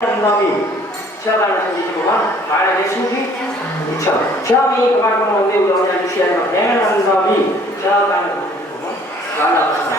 놈이 태어나면서 이기고만 말에 신비 있죠. 태어이 그만큼 온데 우리가 취하는 대면한 놈이 태어나는 거만 말라 없습니다.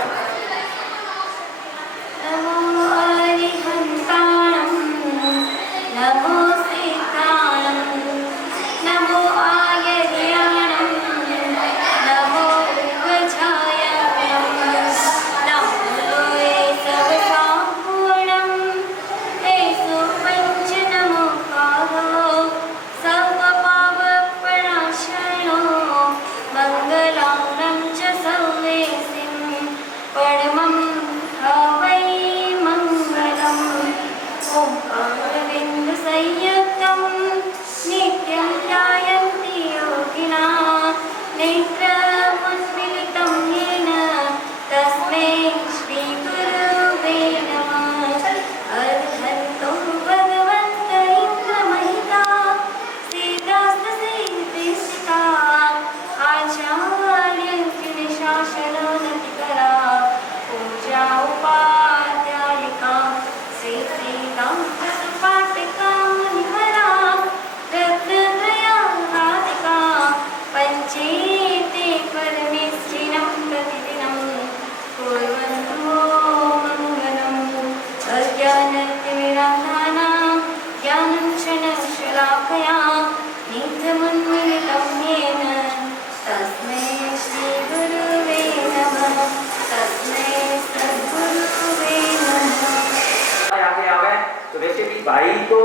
भाई तो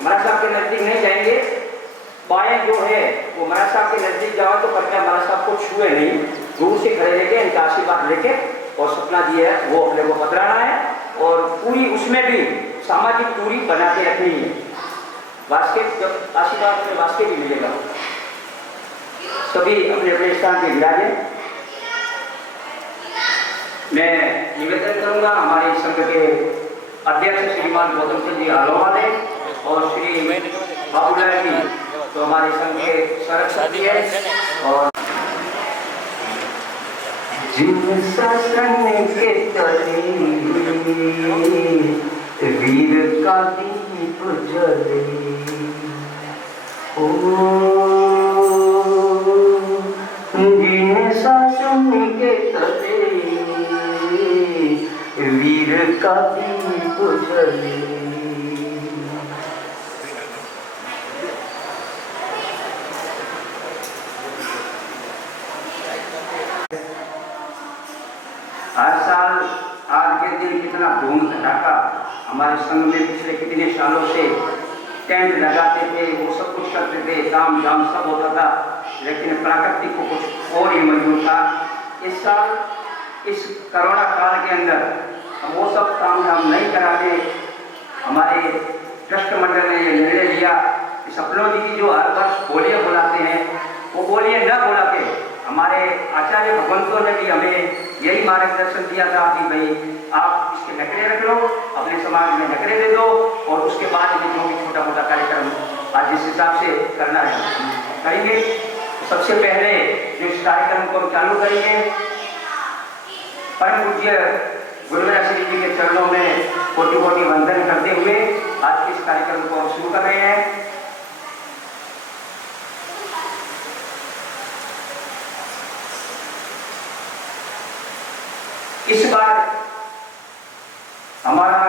महाराज साहब के नजदीक नहीं जाएंगे, बाएं जो है वो महाराज साहब के नजदीक जाओ तो प्रज्ञा महाराज साहब को छुए नहीं, दूर से खड़े लेके इनका आशीर्वाद लेके और सपना दिया है वो अपने को बतलाना है और पूरी उसमें भी सामाजिक दूरी बना के रखनी है। बास्केट जब आशीर्वाद में बास्केट भी मिलेगा। सभी अपने अपने स्थान पे विराजे। मैं निवेदन करूंगा हमारे संघ के अध्यक्ष श्रीमान गौतम सिंह जी आलोवाले और श्री बाबूलाल जी तो हमारे संघ के संरक्षक है और जिन शासन के तले वीर का दीप जले ओ जिन शासन के तले वीर का दीप जले। हर साल आज के दिन कितना धूम धड़ाका हमारे संघ में पिछले कितने सालों से टेंट लगाते थे, वो सब कुछ करते थे, काम धाम सब होता था, लेकिन प्राकृतिक को कुछ और ही मंजूर था। इस साल इस कोरोना काल के अंदर हम वो सब काम धाम नहीं कराते। हमारे ट्रस्ट मंडल ने ये निर्णय लिया कि सपनों जी की जो हर वर्ष बोलियाँ बुलाते हैं वो बोलियाँ न बुला के हमारे आचार्य भगवंतों ने भी हमें यही मार्गदर्शन दिया था कि भाई आप इसके नखरे रख लो, अपने समाज में नखरे दे दो और उसके बाद में जो भी छोटा मोटा कार्यक्रम आज जिस हिसाब से करना है करेंगे। तो सबसे पहले जो इस कार्यक्रम को चालू करेंगे परम पूज्य गुरुवरा श्री जी के चरणों में कोटि कोटि वंदन करते हुए आज के इस कार्यक्रम को शुरू कर रहे हैं। इस बार हमारा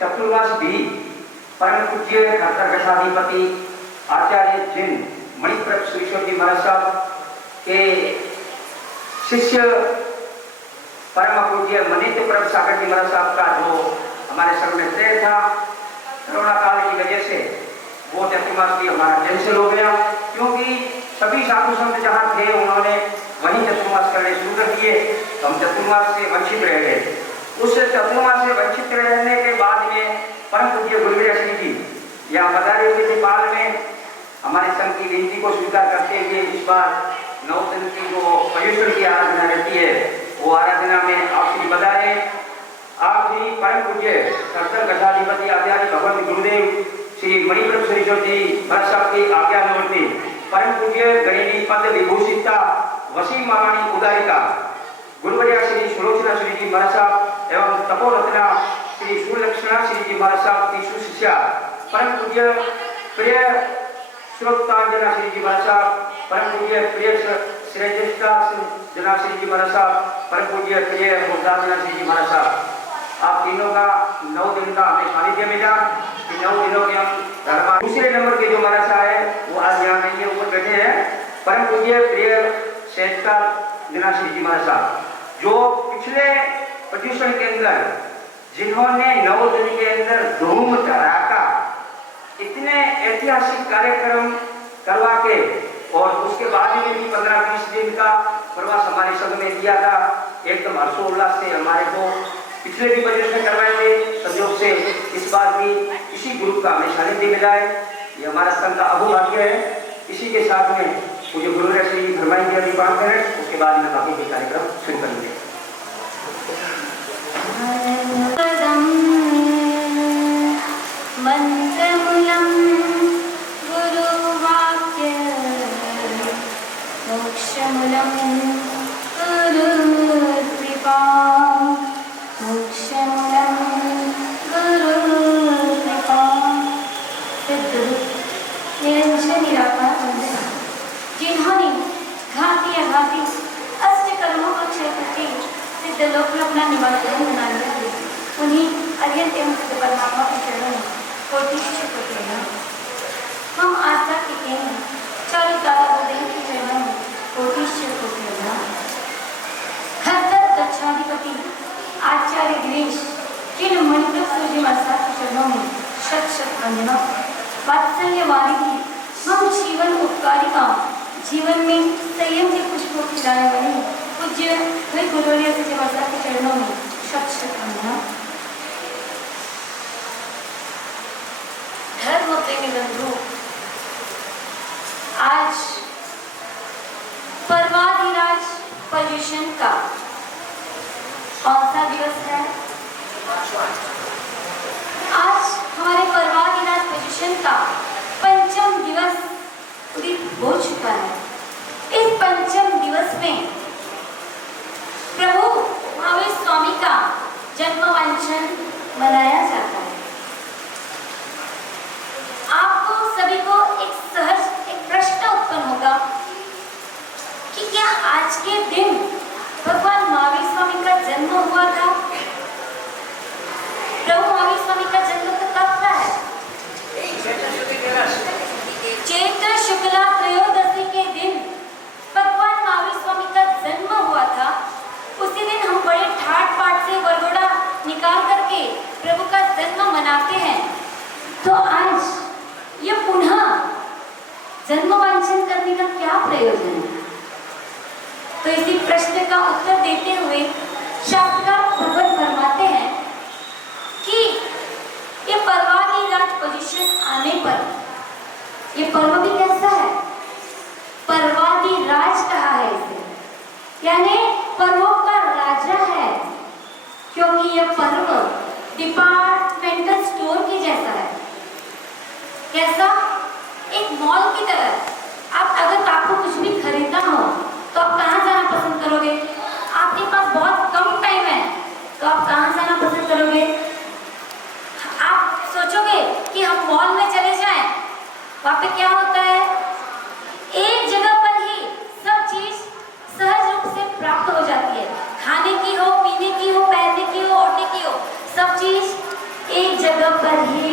चतुर्मास भी परम पूज्य खरतरगशाधिपति आचार्य जिन मणिप्रभ सुरेश्वर जी महाराज साहब के शिष्य परम पूज्य मनित प्रभ सागर जी महाराज साहब का जो हमारे संघ में तय था, कोरोना काल की वजह से वो चतुर्मास भी हमारा कैंसिल हो गया, क्योंकि सभी साधु संत जहाँ थे उन्होंने वहीं चतुर्मास करने शुरू कर दिए, तो हम चतुर्मास से वंचित रह गए। उस चतुर्मास से वंचित रहने के बाद में परम पूज्य गुरुवरा श्री जी यहाँ पधारे हुए थे पाल में हमारे संघ की विनती को स्वीकार करते हुए इस बार 9 दिन की जो पर्युषण की आराधना रहती है वो आराधना में आप श्री पधारे। आप श्री परम पूज्य खरतरगशाधिपति आचार्य भगवंत गुरुदेव श्री मणिप्रभ सुरेश्वर जी महाराज साहब की आज्ञानुवर्ती परम पूज्य गणिनी पद विभूषिता वसीम महारानी उदारिका गुरुवर्या श्री सुलोचना श्री जी महाराज साहब एवं तपोरत्ना श्री श्री सुलक्षणा श्री जी महाराज साहब की सुशिष्या परम पूज्य प्रिय श्रोतांजना श्री जी महाराज साहब, परम पूज्य प्रिय श्रेष्ठा जना श्री जी महाराज साहब, परम पूज्य प्रिय मुर्दास जना श्री जी महाराज साहब, आप तीनों का 9 दिन का हमें सानिध्य मिला। 9 दिनों के हम धर्मा दूसरे नंबर के जो महाराज साहब है वो आज यहाँ नहीं है, ऊपर बैठे हैं। परम पूज्य प्रिय श्रेष्ठा जना श्री जी महाराज साहब, जो पिछले प्रदूषण के अंदर जिन्होंने 9 दिन के अंदर धूम धड़ाका इतने ऐतिहासिक कार्यक्रम करवा के और उसके बाद में भी 15-20 दिन का प्रवास हमारे संघ में किया था। एकदम हर्षोल्लास से हमारे को पिछले भी बजट में करवाए थे, संयोग से इस बार भी इसी ग्रुप का हमें सानिध्य मिला है। ये हमारा संघ का अहोभाग्य है। इसी के साथ में मुझे गुरु श्री जी फरमाएंगे अभी 5 मिनट, उसके बाद में बाकी के कार्यक्रम शुरू करेंगे। मंत्रमूलम गुरुवाक्य मोक्षमूलम गुरुकृपा मोक्षमूलम गुरुकृपा सिद्धरूप निरंजन निराकार वंदना, जिन्होंने घाती अघाती अष्टकर्मों को क्षय करके सिद्धलोक में अपना निवास बना लिया, उन्हीं अत्यंत एवं सिद्ध परमात्मा के चरणों में कोटिश्च होते हैं। हम आस्था के केंद्र चारों दादा बुद्धदेव के चरणों में कोटिश्च होते हैं। खरतर दक्षाधिपति आचार्य गिरीश जिन मणिपुर सूर्य माता के चरणों में शत शत वंदना। वात्सल्य वाली हम जीवन उपकारिका, जीवन में संयम के पुष्पों खिलाने वाले पूज्य वे गुरुवर्य सूर्य माता के चरणों में शत शत वंदना। धर्म प्रेमी बंधु, आज पर्वाधिराज पर्युषण का कौन सा दिवस है? आज हमारे पर्वाधिराज पर्युषण का 5म दिवस उदित हो चुका है। इस 5म दिवस में प्रभु महावीर स्वामी का जन्मवांचन मनाया जाता है। आपको सभी को एक प्रश्न उत्पन्न होगा कि क्या आज के दिन भगवान महावीर स्वामी का जन्म हुआ था? प्रभु महावीर स्वामी का जन्म तो कब था है? चैत्र शुक्ला त्रयोदशी के दिन भगवान महावीर स्वामी का जन्म हुआ था। उसी दिन हम बड़े ठाट बाट से वरघोड़ा निकाल करके प्रभु का जन्म मनाते हैं। तो आज ये पुनः जन्मवांचन करने का क्या प्रयोजन है? तो इसी प्रश्न का उत्तर देते हुए शास्त्रकार भगवत फरमाते हैं कि ये पर्वाधिराज पोजीशन आने पर ये पर्व भी कैसा है? पर्वाधिराज कहा है इसे, यानी पर्वों का राजा है, क्योंकि यह पर्व डिपार्टमेंटल स्टोर के जैसा है। कैसा? एक मॉल की तरह। आप अगर आपको कुछ भी खरीदना हो तो आप कहाँ जाना पसंद करोगे? आपके पास बहुत कम टाइम है तो आप कहाँ जाना पसंद करोगे? आप सोचोगे कि हम मॉल में चले जाएं। वहाँ पे क्या होता है? एक जगह पर ही सब चीज सहज रूप से प्राप्त हो जाती है। खाने की हो, पीने की हो, पहनने की हो, ओढ़ने की हो, सब चीज एक जगह पर ही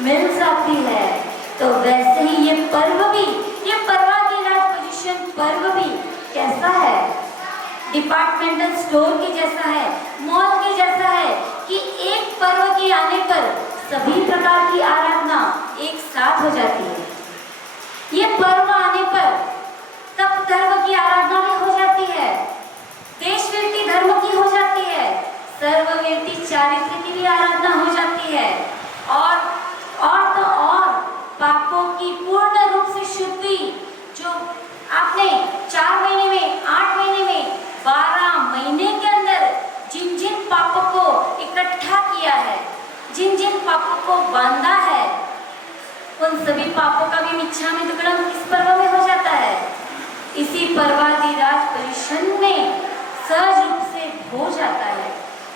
मिल जाती है। तो वैसे ही ये पर्व भी, ये पर्वाधिराज पोजीशन पर्व भी कैसा है? डिपार्टमेंटल स्टोर के जैसा है, मॉल के जैसा है कि एक पर्व के आने पर सभी प्रकार की आराधना एक साथ हो जाती है। ये पर्व आने पर तप धर्म की आराधना भी हो जाती है, देशवीरती धर्म की हो जाती है, सर्ववीरती चारित्र की भी आराधना हो जाती है, और तो और पापों की पूर्ण रूप से शुद्धि, जो आपने 4 महीने में, 8 महीने में, 12 महीने के अंदर जिन जिन पापों को इकट्ठा किया है, जिन जिन पापों को बांधा है, उन सभी पापों का भी मिच्छामि दुक्कडम इस पर्व में हो जाता है। इसी पर्वाधिराज पर्युषण में सहज रूप से हो जाता है।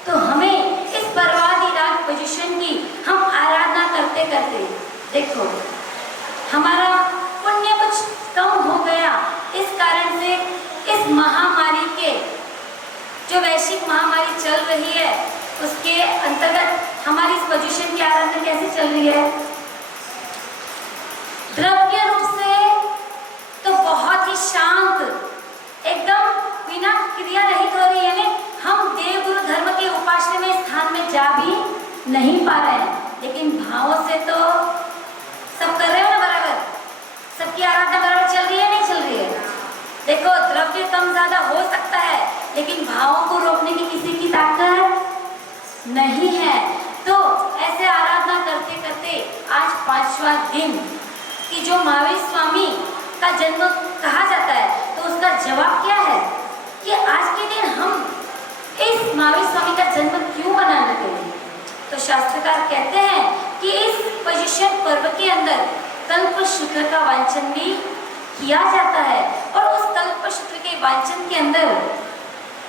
तो हमें इस पर्वाधिराज करते करते देखो हमारा पुण्य कुछ कम हो गया। इस कारण से इस महामारी के जो वैश्विक महामारी चल रही है उसके अंतर्गत हमारी इस पोजीशन की आराधना कैसे चल रही है? द्रव्य रूप से तो बहुत ही शांत, एकदम बिना क्रिया रहित हो रही है। यानी हम देवगुरु धर्म के उपासना में स्थान में जा भी नहीं पा रहे हैं, लेकिन भावों से तो सब कर रहे हो ना बराबर, सबकी आराधना बराबर चल रही है नहीं चल रही है? देखो द्रव्य कम ज्यादा हो सकता है, लेकिन भावों को रोकने की किसी की ताकत नहीं है। तो ऐसे आराधना करते करते आज 5वां दिन कि जो महावीर स्वामी का जन्म कहा जाता है, तो उसका जवाब क्या है कि आज के दिन हम इस महावीर स्वामी का जन्म क्यों मनाना चाहिए? तो शास्त्रकार कहते हैं कि इस पोजीशन पर्व के अंदर कल्पसूत्र का वांचन भी किया जाता है, और उस कल्पसूत्र के वांचन के अंदर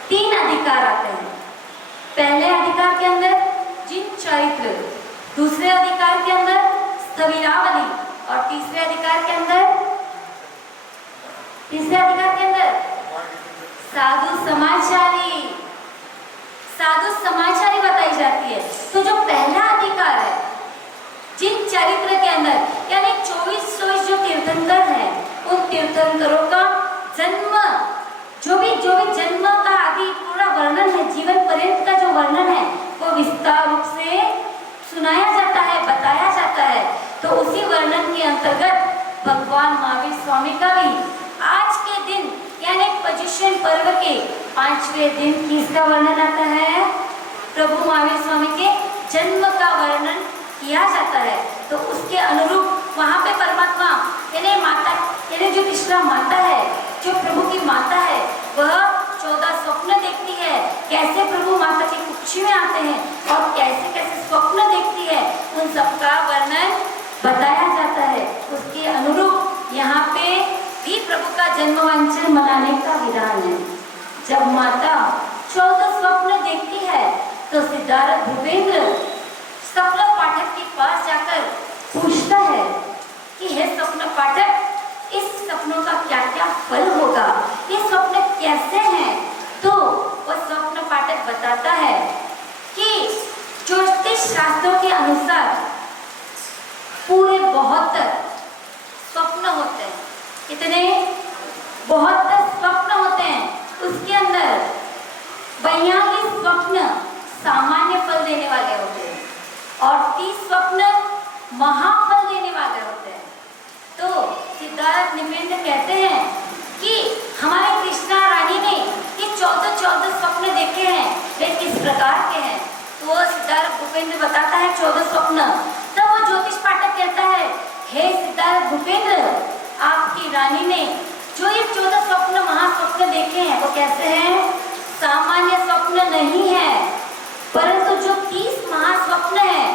3 अधिकार आते हैं। पहले अधिकार के अंदर जिन चरित्र, दूसरे अधिकार के अंदर स्थविरावली, और तीसरे अधिकार के अंदर साधु समाचारी, साधु समाचारी बताई जाती है। तो जो पहला अधिकार है जिन चरित्र के अंदर, यानी 24 जो तीर्थंकर है, उन तीर्थंकरों का जन्म, जो भी जन्म का आदि पूरा वर्णन है, जीवन पर्यंत का जो वर्णन है वो विस्तार रूप से सुनाया जाता है, बताया जाता है। तो उसी वर्णन के अंतर्गत भगवान महावीर स्वामी का भी आज के दिन यानी पोजीशन पर्व के 5वें दिन किसका वर्णन आता है? प्रभु महावीर स्वामी के जन्म का वर्णन किया जाता है। तो उसके अनुरूप वहाँ पे परमात्मा यानी माता, यानी जो कृष्णा माता है, जो प्रभु की माता है, वह 14 स्वप्न देखती है। कैसे प्रभु माता की कुक्षी में आते हैं और कैसे कैसे स्वप्न देखती है, उन सबका वर्णन बताया जाता है। उसके अनुरूप यहाँ पे भी प्रभु का जन्मवांचन मनाने का विधान है। जब माता 14 स्वप्न देखती है तो सिद्धार्थ भूपेंद्र स्वप्न पाठक के पास जाकर पूछता है कि हे स्वप्न पाठक, इस सपनों का क्या क्या फल होगा, ये स्वप्न कैसे हैं? तो वह स्वप्न पाठक बताता है कि ज्योतिष शास्त्रों के अनुसार पूरे 72 स्वप्न होते हैं। कितने? 72 स्वप्न होते हैं। उसके अंदर 42 स्वप्न सामान्य फल देने वाले होते हैं और 30 स्वप्न महाफल देने वाले होते हैं। तो सिद्धार्थ निपेंद्र कहते हैं कि हमारे कृष्णा रानी ने ये 14 स्वप्न देखे हैं, वे किस प्रकार के हैं? तो वो सिद्धार्थ भूपेंद्र बताता है 14 स्वप्न। तब वो ज्योतिष पाठक कहता है, हे सिद्धार्थ भूपेंद्र, आपकी रानी ने जो ये 14 स्वप्न महास्वप्न देखे हैं वो कैसे हैं? सामान्य स्वप्न नहीं है, परंतु जो 30 महास्वप्न हैं,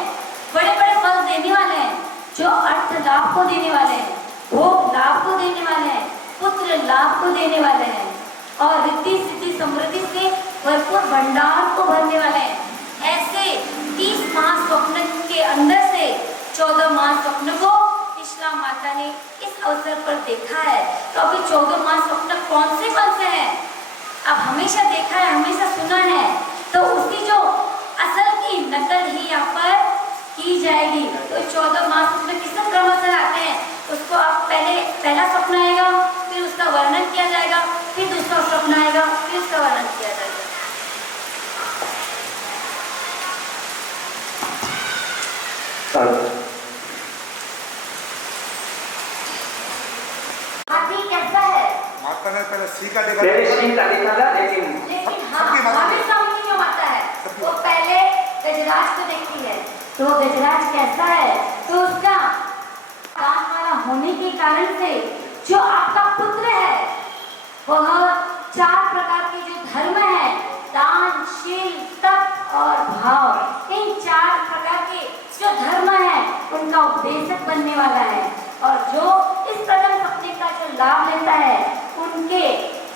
बड़े बड़े फल देने वाले हैं, जो अर्थ लाभ को देने वाले हैं, भोग लाभ को देने वाले हैं, पुत्र लाभ को देने वाले हैं, और रिद्धि सिद्धि समृद्धि से भरपूर भंडार को भरने वाले हैं। ऐसे 30 महास्वप्न के अंदर से 14 महास्वप्न को कृष्णा माता ने इस अवसर पर देखा है। तो अभी 14 महास्वप्न कौन से हैं? अब हमेशा देखा है, हमेशा सुना है, तो उसकी जो असल की नकल ही यहाँ पर की जाएगी। तो 14 महास्वप्न किस क्रम से आते हैं, उसको आप पहला स्वप्न आएगा, फिर उसका वर्णन किया जाएगा, फिर दूसरा स्वप्न आएगा, फिर उसका वर्णन किया जाएगा। हाथी कैसा है? माता ने पहले सीखा देखा था, लेकिन हाँ, महावीर स्वामी की जो माता है वो पहले गजराज को देखती है। तो गजराज कैसा है? तो उसका दान वाला होने के कारण से जो आपका पुत्र है वह 4 प्रकार के जो धर्म है, दान, शील, तप और भाव, इन 4 प्रकार के जो धर्म है उनका उपदेशक बनने वाला है। और जो इस प्रथम सपने का जो लाभ लेता है उनके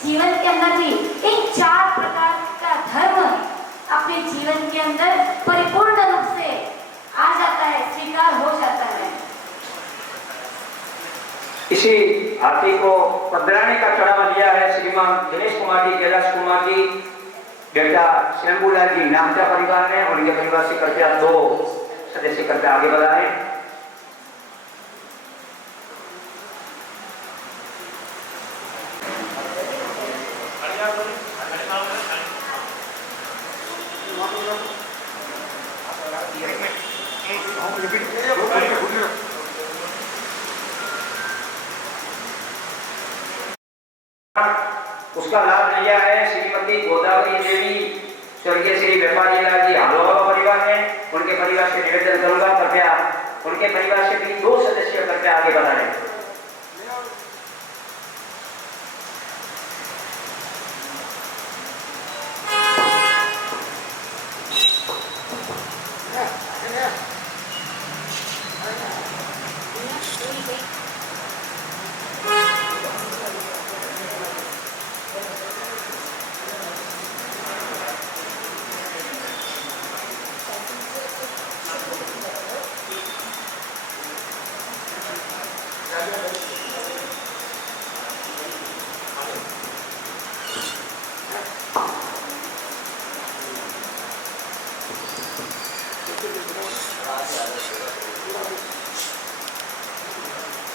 जीवन के अंदर भी इन 4 प्रकार का धर्म अपने जीवन के अंदर परिपूर्ण रूप से आ जाता है, स्वीकार हो जाता है। इसी हाथी को पधराने का चढ़ावा दिया है श्रीमान दिनेश कुमार जी, कैलाश कुमार जी, बेटा शंभूलाल जी नामचा परिवार ने, और उनके परिवार से कृपया 2 सदस्य कृपया आगे बढ़ाएं। उसका लाभ लिया है श्रीमती गोदावरी देवी, स्वर्गीय श्री व्यापारी लाल जी हालोवा परिवार ने, उनके परिवार से निवेदन करूंगा कृपया उनके परिवार से भी 2 सदस्य कृपया आगे बढ़ाएं।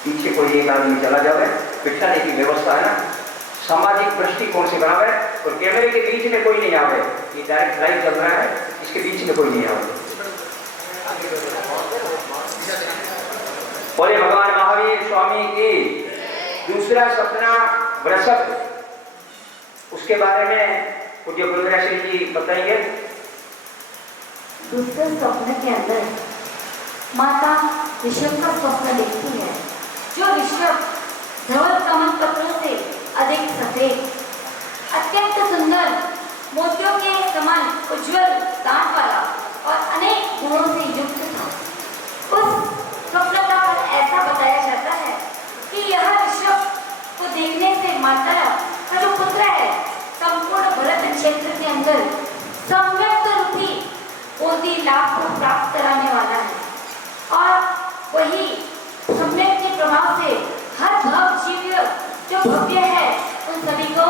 पीछे कोई एक आदमी चला जावे, बिठाने की व्यवस्था है ना, सामाजिक दृष्टिकोण से बनावे, और कैमरे के बीच में कोई नहीं आवे, ये डायरेक्ट लाइव चल रहा है, इसके बीच में कोई नहीं आवे। बोले भगवान महावीर स्वामी की। दूसरा सपना वृषभ, उसके बारे में पूज्य गुरुदयाश्री जी बताएंगे। दूसरे स्वप्न के अंदर माता ऋषभ का स्वप्न देखती है, जो ऋषभ धवल कमल पत्रों से अधिक सफेद, अत्यंत सुंदर, मोतियों के समान उज्जवल दांत वाला और अनेक गुणों से युक्त था। उस स्वप्न का फल ऐसा बताया जाता है कि यह ऋषभ को देखने से माता का जो पुत्र है संपूर्ण भरत क्षेत्र के अंदर सम्यक रूपी बोधि लाभ को प्राप्त कराने वाला है, और वही सम्यक के प्रभाव से हर भव जीव जो भव्य है उन सभी को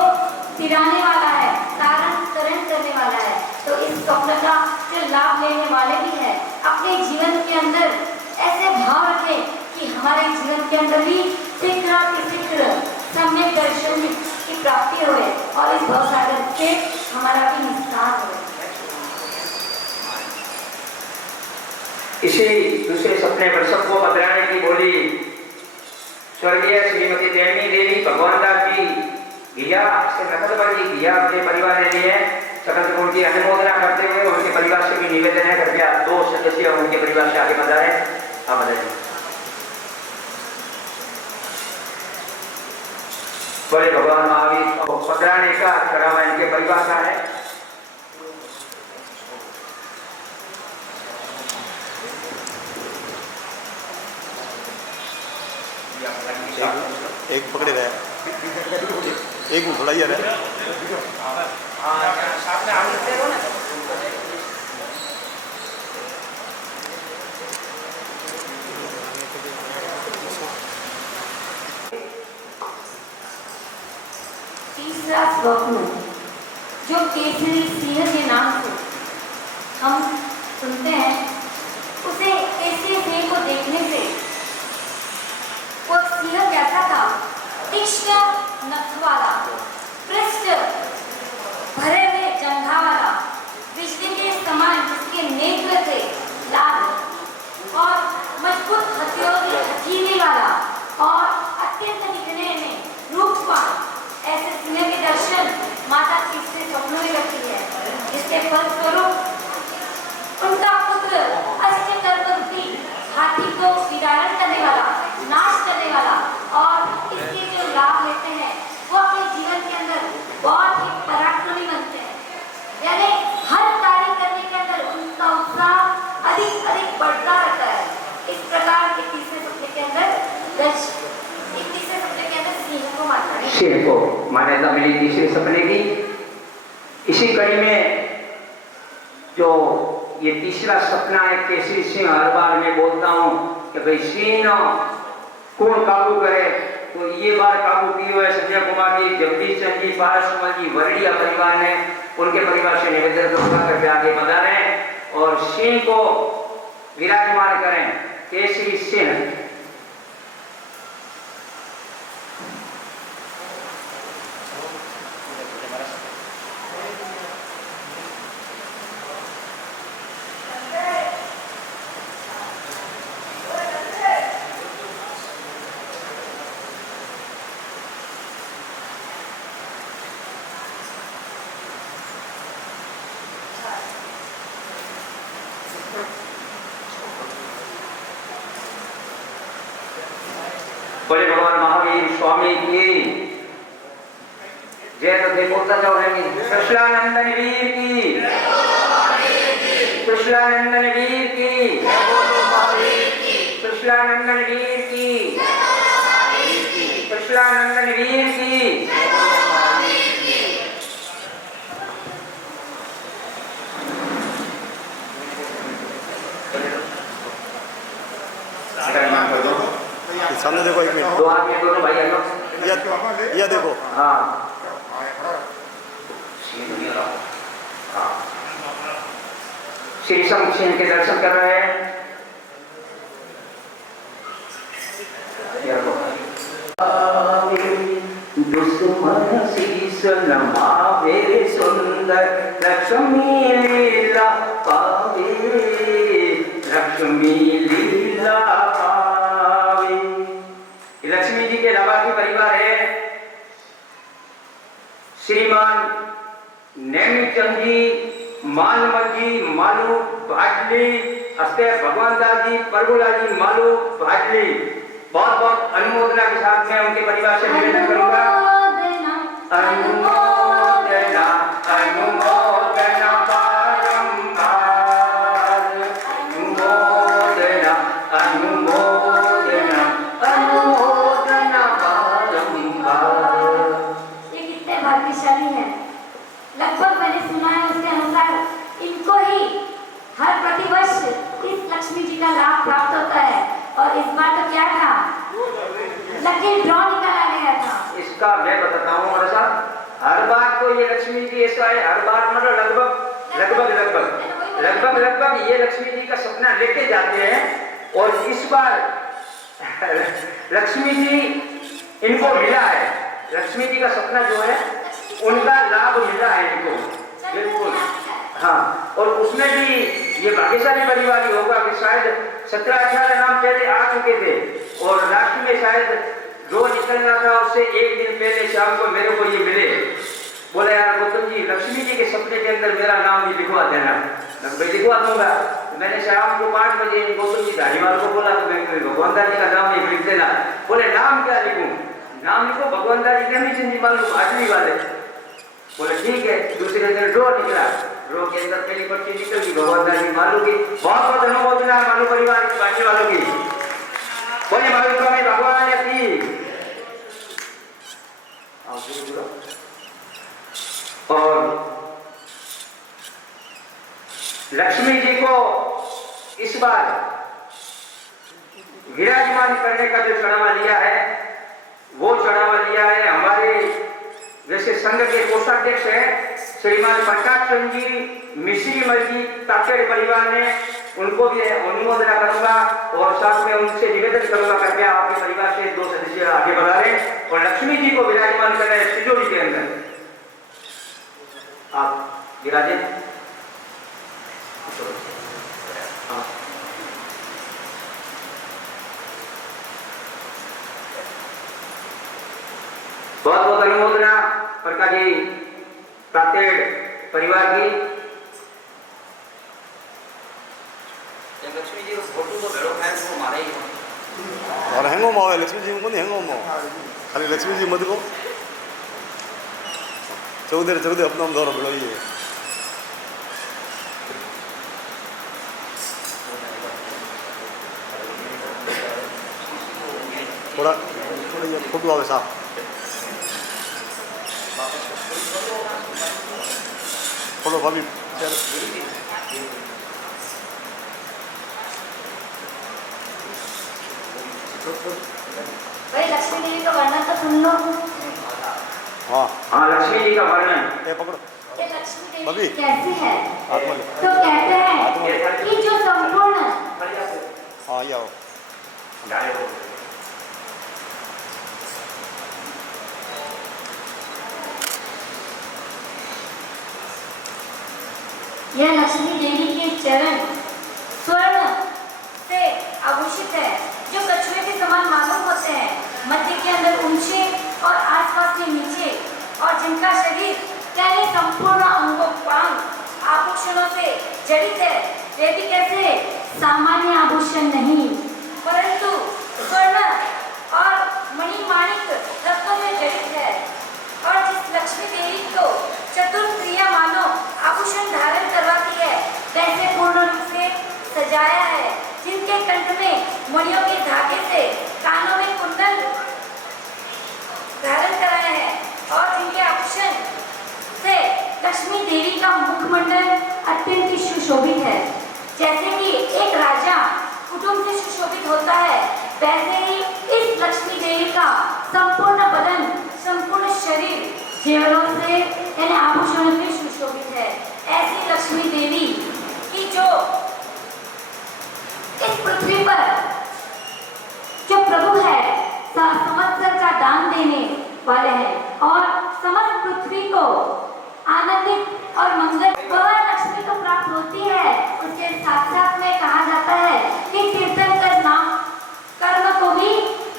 पिराने वाला है, तारण करण करने वाला है। तो इस स्वप्न का जो लाभ लेने वाले भी है अपने जीवन के अंदर ऐसे भाव रखें कि हमारे जीवन के अंदर भी शीघ्र सम्यक दर्शन की प्राप्ति हो और इस भव सागर से हमारा भी निस्तार हो। इसी दूसरे सपने वृषभ को बदलाने की बोली स्वर्गीय श्रीमती देवी देवी भगवान दास जी भैया से नकदवर जी भैया अपने परिवार ने लिए सकल गुण की अनुमोदना करते हुए उनके परिवार से भी निवेदन है कृपया 2 सदस्य उनके परिवार से आगे बढ़ाएं। आप बताइए। बोले भगवान महावीर को बदलाने का चढ़ावा इनके परिवार का है। एक पकड़े गए, एक में थोड़ा ही है। तीसरा स्वप्न जो केसरी सिंह के नाम से हम सुनते हैं, उसे केसरी सिंह को देखने से वो सिंह कैसा था, तीक्ष्ण नख वाला, पृष्ठ भरे हुए जंघा वाला, बिजली के समान जिसके नेत्र थे लाल, और मजबूत हथेली वाला, और अत्यंत दिखने में रूपवान ऐसे सिंह के दर्शन माता तीसरे स्वप्नों में करती है, जिसके फलस्वरूप उनका पुत्र अष्ट कर्मरूपी हाथी को विदारण करने वाला, नाश करने वाला, और इसके जो लाभ लेते हैं वो अपने जीवन के अंदर बहुत ही पराक्रमी बनते हैं। यानी हर कार्य करने के अंदर उनका उत्साह अधिक बढ़ता रहता है। इस प्रकार के तीसरे सपने के अंदर सिंह को मान्यता मिली तीसरे सपने की। इसी कड़ी में जो ये तीसरा सपना है केसरी सिंह, हर बार मैं बोलता हूँ कि भाई सिंह कौन काबू करे, तो ये बार काबू पियो है संजय कुमार जी, जगदीश चंद जी, पारस कुमार जी, वरड़िया परिवार ने, उनके परिवार से निवेदन करूंगा करके आगे बढ़ाएं और सिंह को विराजमान करें। केसरी सिंह बोले भगवान महावीर स्वामी की जय। तो देवता चौधरी कृष्णानंदन वीर की, कृष्णानंदन वीर की, कृष्णानंदन वीर की, कृष्णानंदन वीर की। सामने देखो एक मिनट, दो आदमी दोनों भाई आए या देखो। हाँ श्री शंकर सिंह के दर्शन कर रहे हैं। दुश्मन शीश नमावे सुंदर लक्ष्मी लीला पावे, लक्ष्मी लीला पावे। लक्ष्मी जी के लाभार्थी परिवार है श्रीमान नैमिचंद जी, मालमल जी, मालू भाटली, अस्ते भगवान दास जी, परगोला जी, मालू भाटली। बहुत बहुत अनुमोदना के साथ मैं उनके परिवार से निवेदन करूंगा। अनुमोदना अनुमोदना बारंबार, अनुमोदना अनुमोदना अनुमोदना बारंबार। ये कितने भाग्यशाली हैं। लगभग मैंने सुना है उसके अनुसार इनको ही हर प्रतिवर्ष इस लक्ष्मी जी का लाभ प्राप्त होता है। और इस बार तो क्या था, लकी ड्रॉ निकाला गया था। इसका मैं बताता हूँ हमारे साथ, हर बार तो ये लक्ष्मी जी ऐसा है, हर बार मतलब लगभग ये लक्ष्मी जी का सपना लेके जाते हैं। और इस बार लक्ष्मी जी इनको मिला है, लक्ष्मी जी का सपना जो है उनका लाभ मिला है इनको, बिल्कुल। हाँ, और उसमें भी ये भाग्यशाली परिवार ही होगा कि शायद 17-18 नाम पहले आ चुके थे और राष्ट्र में शायद रोज निकलना था, उससे एक दिन पहले शाम को मेरे को ये मिले। बोले यार गौतम जी, लक्ष्मी जी के सपने के अंदर मेरा नाम भी लिखवा देना। मैं लिखवा दूंगा। मैंने शाम को 5 बजे गौतम जी धारीवाल को बोला तो मैं भगवान दास जी का नाम एक लिख देना। बोले नाम क्या लिखूं? नाम लिखो भगवान दास जी नैमिचंद जी मालू भाटली वाले। बोले ठीक है। दूसरे दिन ड्रॉ निकला, ड्रॉ के अंदर पहली पर्ची निकल गई भगवान दास जी मालू की। बहुत बहुत अनुमोदना मालू परिवार की, भाटली वालों की। बोले मालू स्वामी भगवान की। और लक्ष्मी जी को इस बार विराजमान करने का जो चढ़ावा लिया है, वो चढ़ावा लिया है हमारे जैसे संघ के कोषाध्यक्ष हैं श्रीमान प्रकाश चंद जी, मिश्री मल जी, ताकेड़ परिवार ने। उनको भी अनुमोदना करूंगा और साथ में उनसे निवेदन करूंगा कृपया आपके परिवार से 2 सदस्य आगे बढ़ा लें और लक्ष्मी जी को विराजमान करें तिजोरी के अंदर। आप विराजे। बहुत बहुत अनुमोदना प्रकाश जी तातेड़ परिवार की। लक्ष्मी जी को फोटो तो भेड़ो खाए वो मारे ही और हैंगो माओ है लक्ष्मी जी को नहीं हैंगो माओ, खाली लक्ष्मी जी मत को चौधरी अपना दौरा बुलाइए। थोड़ा ये फोटो आवे साहब। फोटो भाभी भाई लक्ष्मी देवी का वर्णन तो सुन लो। हाँ हाँ, लक्ष्मी जी का वर्णन। ये पकड़ो कि लक्ष्मी बबी। देवी कैसी है? हाथ में ले। तो कहते हैं कि जो संपूर्ण हाँ ये आओ यह लक्ष्मी देवी के चरण स्वर्ण से आभूषित है, जो कछुए के समान मालूम होते हैं, मध्य के अंदर ऊंचे और आसपास में नीचे, और जिनका शरीर यानी संपूर्ण अंगोपांग आभूषणों से जड़ित है। वे भी कैसे? सामान्य आभूषण नहीं, परंतु स्वर्ण और मणिमाणिक रत्नों में जड़ित है। और जिस लक्ष्मी देवी को चतुर्क्रिया मानो आभूषण धारण करवाती है, वैसे पूर्ण रूप से सजाया है, जिनके कंठ में मणियों के धागे से, कानों में कुंडल धारण कराए हैं, और जिनके आभूषण से लक्ष्मी देवी का मुखमंडल अत्यंत ही सुशोभित है। जैसे कि एक राजा कुटुंब से सुशोभित होता है, वैसे ही इस लक्ष्मी देवी का संपूर्ण बदन, संपूर्ण शरीर जेवरों से यानी आभूषणों से सुशोभित है। ऐसी लक्ष्मी देवी की जो इस पृथ्वी पर जो प्रभु है, संवत्सर का दान देने वाले हैं, और समस्त पृथ्वी को आनंदित और मंगल वह लक्ष्मी को प्राप्त होती है। उसके साथ साथ में कहा जाता है कि कीर्तन कर नाम कर्म को भी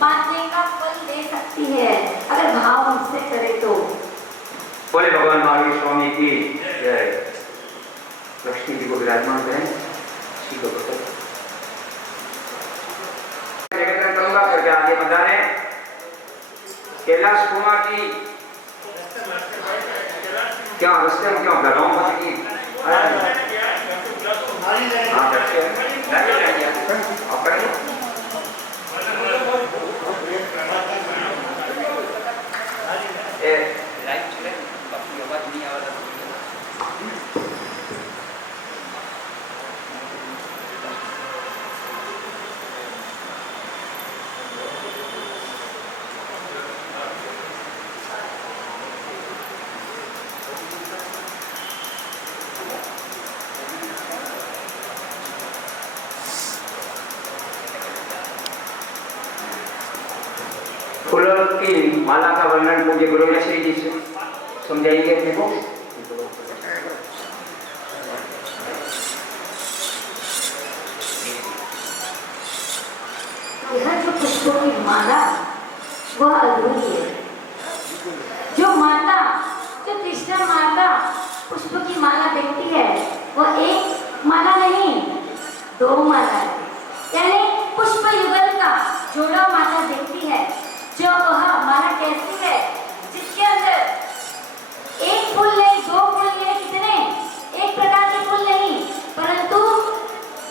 बांधने का फल दे सकती है, अगर भाव हमसे करे तो। बोले भगवान महावीर स्वामी की जय। लक्ष्मी जी को विराजमान करें। श्री को निवेदन करूंगा, कृपया आगे बढ़ाने। कैलाश कुमार जी क्या रस्ते में क्यों गलाओं में की हाँ रस्ते आप करेंगे लाइव चले अपनी आवाज नहीं आ रहा। फूलों की माला का वर्णन पूज्य गुरु श्री जी से समझाएंगे अपने को। यह जो पुष्पों की माला वह अधूरी है। जो माता, जो कृष्ण माता पुष्प की माला देखती है, वह एक माला नहीं, दो माला है, यानी पुष्प युगल का जोड़ा माला देखती है। जो वह माला कैसी है? जिसके अंदर एक फूल नहीं, दो फूल नहीं, कितने? एक प्रकार के फूल नहीं, परंतु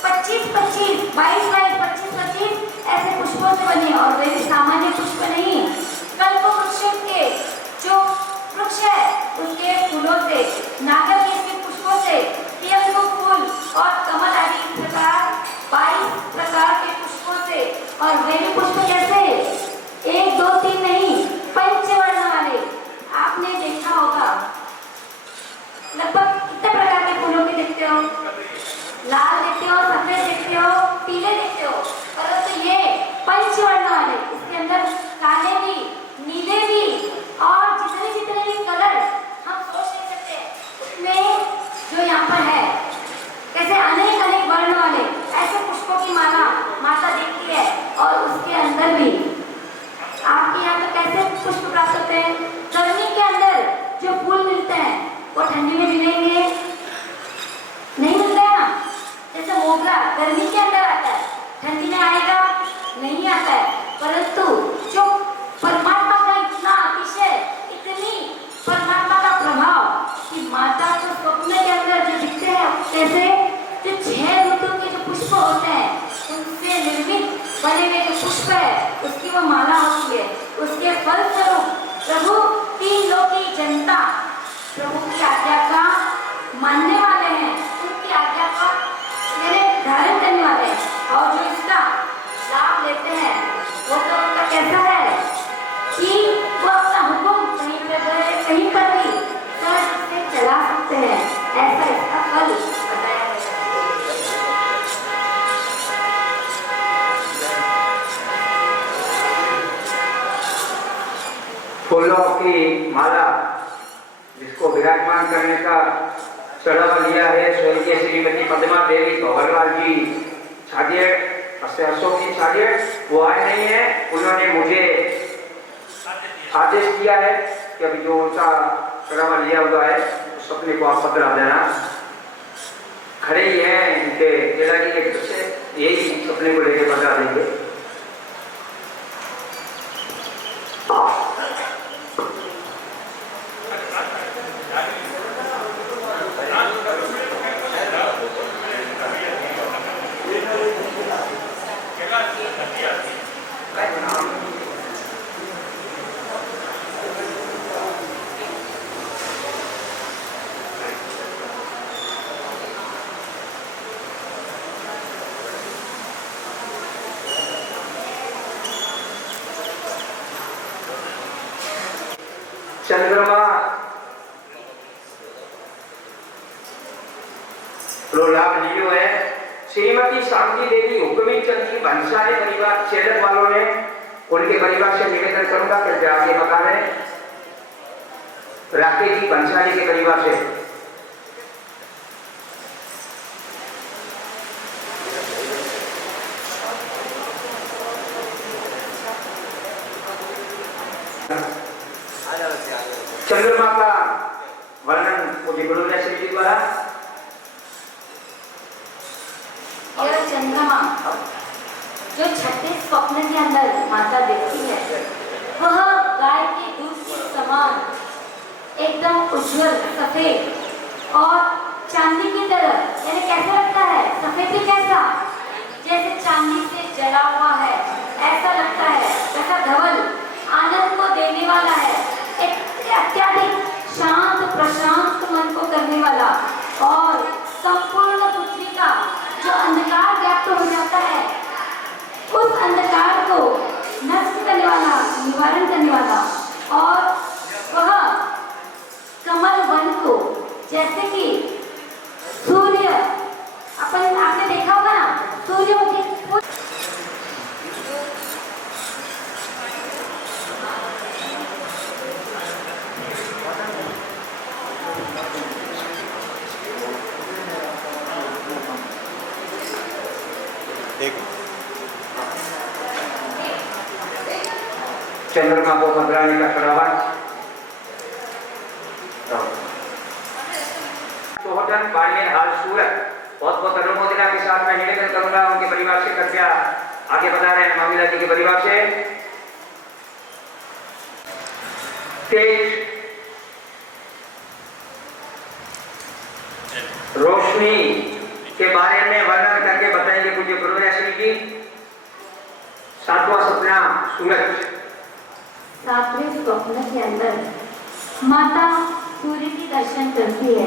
25-25, 22-22, 25-25 ऐसे पुष्पों से बने, और वे भी सामान्य पुष्प नहीं, कल्प वृक्ष के जो वृक्ष है उसके फूलों से, नागकेश के पुष्पों से, पियंगु फूल और कमल आदि प्रकार 22 प्रकार के पुष्पों से, और वे भी पुष्प कैसे? 1, 2, 3 नहीं, पंचवर्ण वाले। आपने देखा होगा लगभग कितने प्रकार के फूलों के देखते हो? लाल देखते हो, सफेद देखते हो, पीले देखते हो, परंतु ये पंचवर्ण वाले, इसके अंदर काले भी, नीले भी, और जितने जितने भी कलर हम सोच नहीं सकते, उसमें जो यहाँ पर है, कैसे अनेक अनेक वर्ण वाले ऐसे पुष्पों की माला माता देखती है। और उसके अंदर भी आपके यहाँ तो कैसे पुष्प प्राप्त होते हैं? गर्मी के अंदर जो फूल मिलते हैं वो ठंडी में मिलेंगे नहीं, मिलते हैं ना। जैसे मोगरा गर्मी के अंदर आता है, ठंडी में आएगा नहीं आता है, परंतु जो परमात्मा का इतना अतिशय, इतनी परमात्मा का प्रभाव कि माता को स्वप्न के अंदर जो दिखते हैं, कैसे जो 6 ऋतु के जो पुष्प होते हैं उनसे निर्मित बने हुए जो पुष्प है उसकी वो माला होती है। उसके फलस्वरूप प्रभु 3 लोक की जनता प्रभु की आज्ञा का मानने वाले हैं, उनकी आज्ञा का धारण करने वाले हैं, और जो इसका लाभ लेते हैं वो तो उनका कैसे कहीं पर भी सहज से चला सकते हैं, ऐसा इसका फल बताया गया है। फूलों की माला जिसको विराजमान करने का चढ़ावा लिया है स्वर्गीय श्रीमती पद्मा देवी गौरलाल जी छाजेड़ अशोक जी छाजेड़, वो आए नहीं है। उन्होंने मुझे आदेश किया है कि अभी जो उनका चढ़ावा लिया हुआ है उस सपने को आप पकड़ा देना। खड़े ही हैं इनके केला जी के पीछे, यही सपने को लेकर पकड़ा देंगे। चंद्रमा लो लाभ लियो है। श्रीमती शांति देवी हुक्मी चंद जी भंसाली परिवार चेलक वालों ने उनके परिवार से निवेदन करूंगा कि आगे बता रहे राकेश जी भंसाली के परिवार से। चंद्रमा का वर्णन मुझे गुरुदेव श्री जी द्वारा। यह चंद्रमा जो 36 स्वप्न के अंदर माता देखती है, वह गाय के दूध के समान एकदम उज्जवल सफेद और चांदी की तरह, यानी कैसा लगता है सफेद भी कैसा, जैसे चांदी से जला हुआ है ऐसा लगता है, ऐसा धवल आनंद को देने वाला है, एक अत्यधिक शांत प्रशांत मन को करने वाला और संपूर्ण पृथ्वी का जो अंधकार व्याप्त हो जाता है उस अंधकार को नष्ट करने वाला, निवारण करने वाला, और वह कमल वन को जैसे कि सूर्य, आपने देखा होगा ना सूर्यमुखी चंद्रमा को पकड़ाने का चढ़ावा। सोहटन बाड़मेर हाल सूरत बहुत बहुत अनुमोदना के साथ मैं निवेदन करूंगा उनके परिवार से। कृपया आगे बता रहे हैं मामिला जी के परिवार से। तेज रोशनी के बारे में वर्णन करके बताएंगे मुझे गुरुदेव श्री जी। सातवां सपना सूरज। सातवें स्वप्न के अंदर माता सूर्य की दर्शन करती है,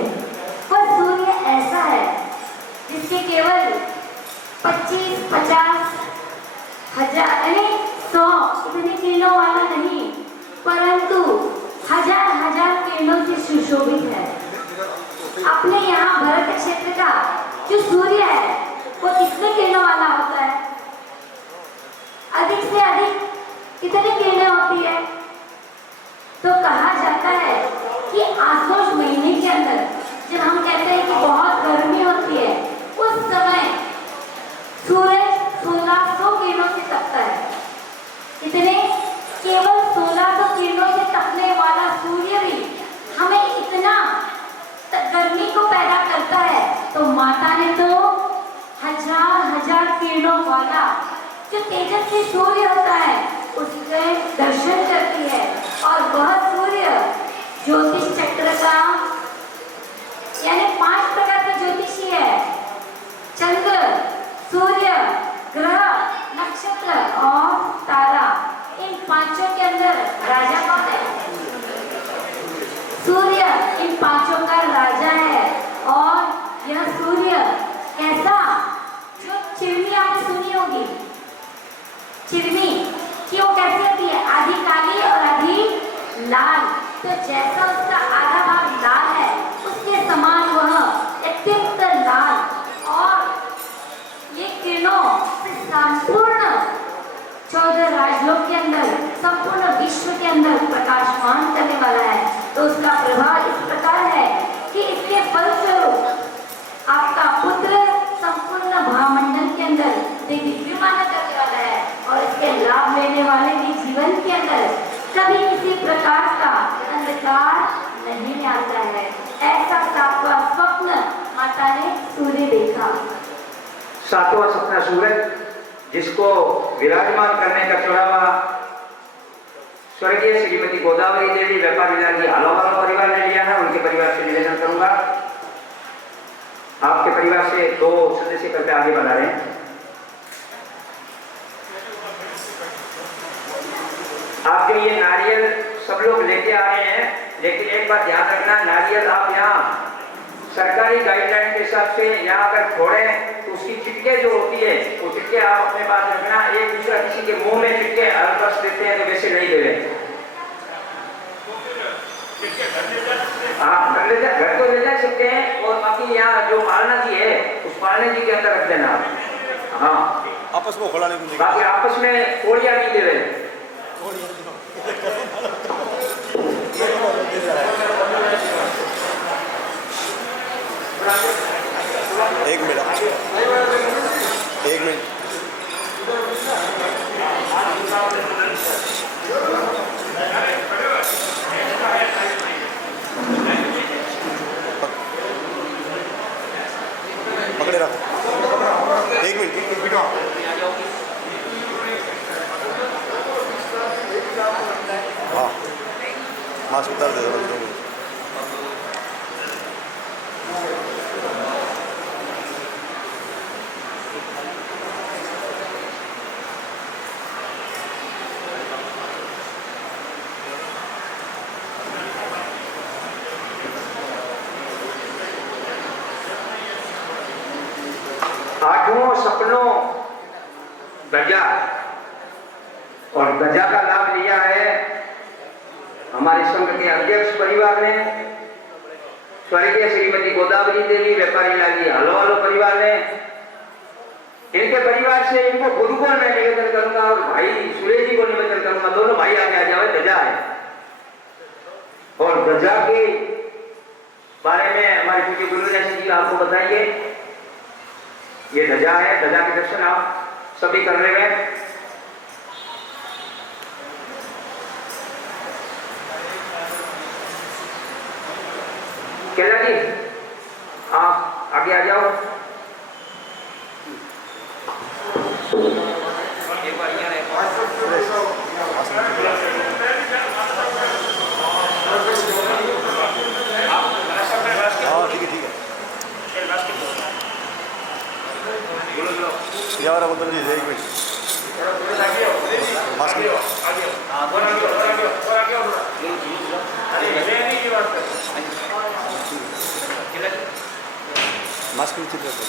पर सूर्य ऐसा है जिसके केवल 25, 50, 1000 यानी 100 इतनी किरणों वाला नहीं, परंतु हजार किरणों से सुशोभित है। अपने यहाँ भरत क्षेत्र का जो सूर्य है वो कितने किरणों वाला होता है, अधिक से अधिक कितनी किरणें होती है। तो कहा जाता है कि आसोज महीने के अंदर जब हम कहते हैं कि बहुत गर्मी होती है, उस समय सूरज 1600 किरणों से तपता है। इतने केवल 1600 किरणों से तपने वाला सूर्य भी हमें इतना गर्मी को पैदा करता है, तो माता ने तो हजार किरणों वाला जो तेजस्वी सूर्य होता है उसके दर्शन करती है। और वह सूर्य ज्योतिष चक्र का यानी 5 प्रकार के ज्योतिषी है, चंद्र, सूर्य, ग्रह, नक्षत्र और तारा। इन पांचों के अंदर राजा कौन है? सूर्य इन पांचों का राजा है। और यह सूर्य कैसा, जो चिरनी आपने सुनी होगी, चिरनी कि वो कैसी होती है, आधी काली और आधी लाल। तो जैसा उसका आधा भाग लाल है, उसके समान वह अत्यंत लाल और ये किरणों से संपूर्ण 14 राजलोक के अंदर, संपूर्ण विश्व के अंदर प्रकाशमान करने वाला है। तो उसका प्रभाव इस प्रकार है कि इसके फलस्वरूप आपका पुत्र संपूर्ण महामंडल के अंदर दिव्यमान करने वाला है और इसके लाभ लेने वाले के जीवन के अंदर कभी किसी प्रकार का अंधकार नहीं आता है। ऐसा सातवां स्वप्न माता ने सूर्य देखा। सातवां सपना सूरज, जिसको विराजमान करने का चढ़ावा स्वर्गीय श्रीमती गोदावरी देवी व्यापारी लाल जी आलोवाला परिवार ने लिया है। उनके परिवार से निवेदन करूंगा, आपके परिवार से 2 सदस्य करके आगे बढ़ा रहे हैं। आपके ये नारियल सब लोग लेके आ रहे हैं, लेकिन एक बात ध्यान रखना, नारियल आप यहाँ सरकारी गाइडलाइन के हिसाब से यहाँ अगर फोड़ें तो उसकी चिटके जो होती है वो चिटके आप अपने पास रखना। एक दूसरा किसी के मुंह में चिटके हल्का देते हैं तो वैसे नहीं देवे। हाँ, घर तो ले जा सकते हैं और बाकी यहाँ जो पालना जी है उस पालना जी के अंदर रख देना। हाँ, आपस में खोला नहीं, बाकी आपस में कोड़िया नहीं देवे। एक मिनट पकड़े रखो, एक मिनट हाँ, मास्क उतार दे दो। आठवां सपनों ध्वजा, और ध्वजा का लाभ लिया है हमारे संघ के अध्यक्ष परिवार ने, स्वर्गीय श्रीमती गोदावरी देवी व्यापारी लाल जी आलोवाला परिवार ने। इनके परिवार से इनको खुद को मैं निवेदन करूंगा और भाई सुरेश जी को निवेदन करूंगा, दोनों भाई आगे आ जाओ। ध्वजा है और ध्वजा के बारे में हमारे पूज्य गुरुनाथ जी आपको बताएंगे। ये ध्वजा है, ध्वजा के दर्शन आप सभी कर रहे हैं। केला जी आप आगे आ जाओ। हाँ ठीक है यार, मतलब जी एक मिनट मास्क नीचे रखो।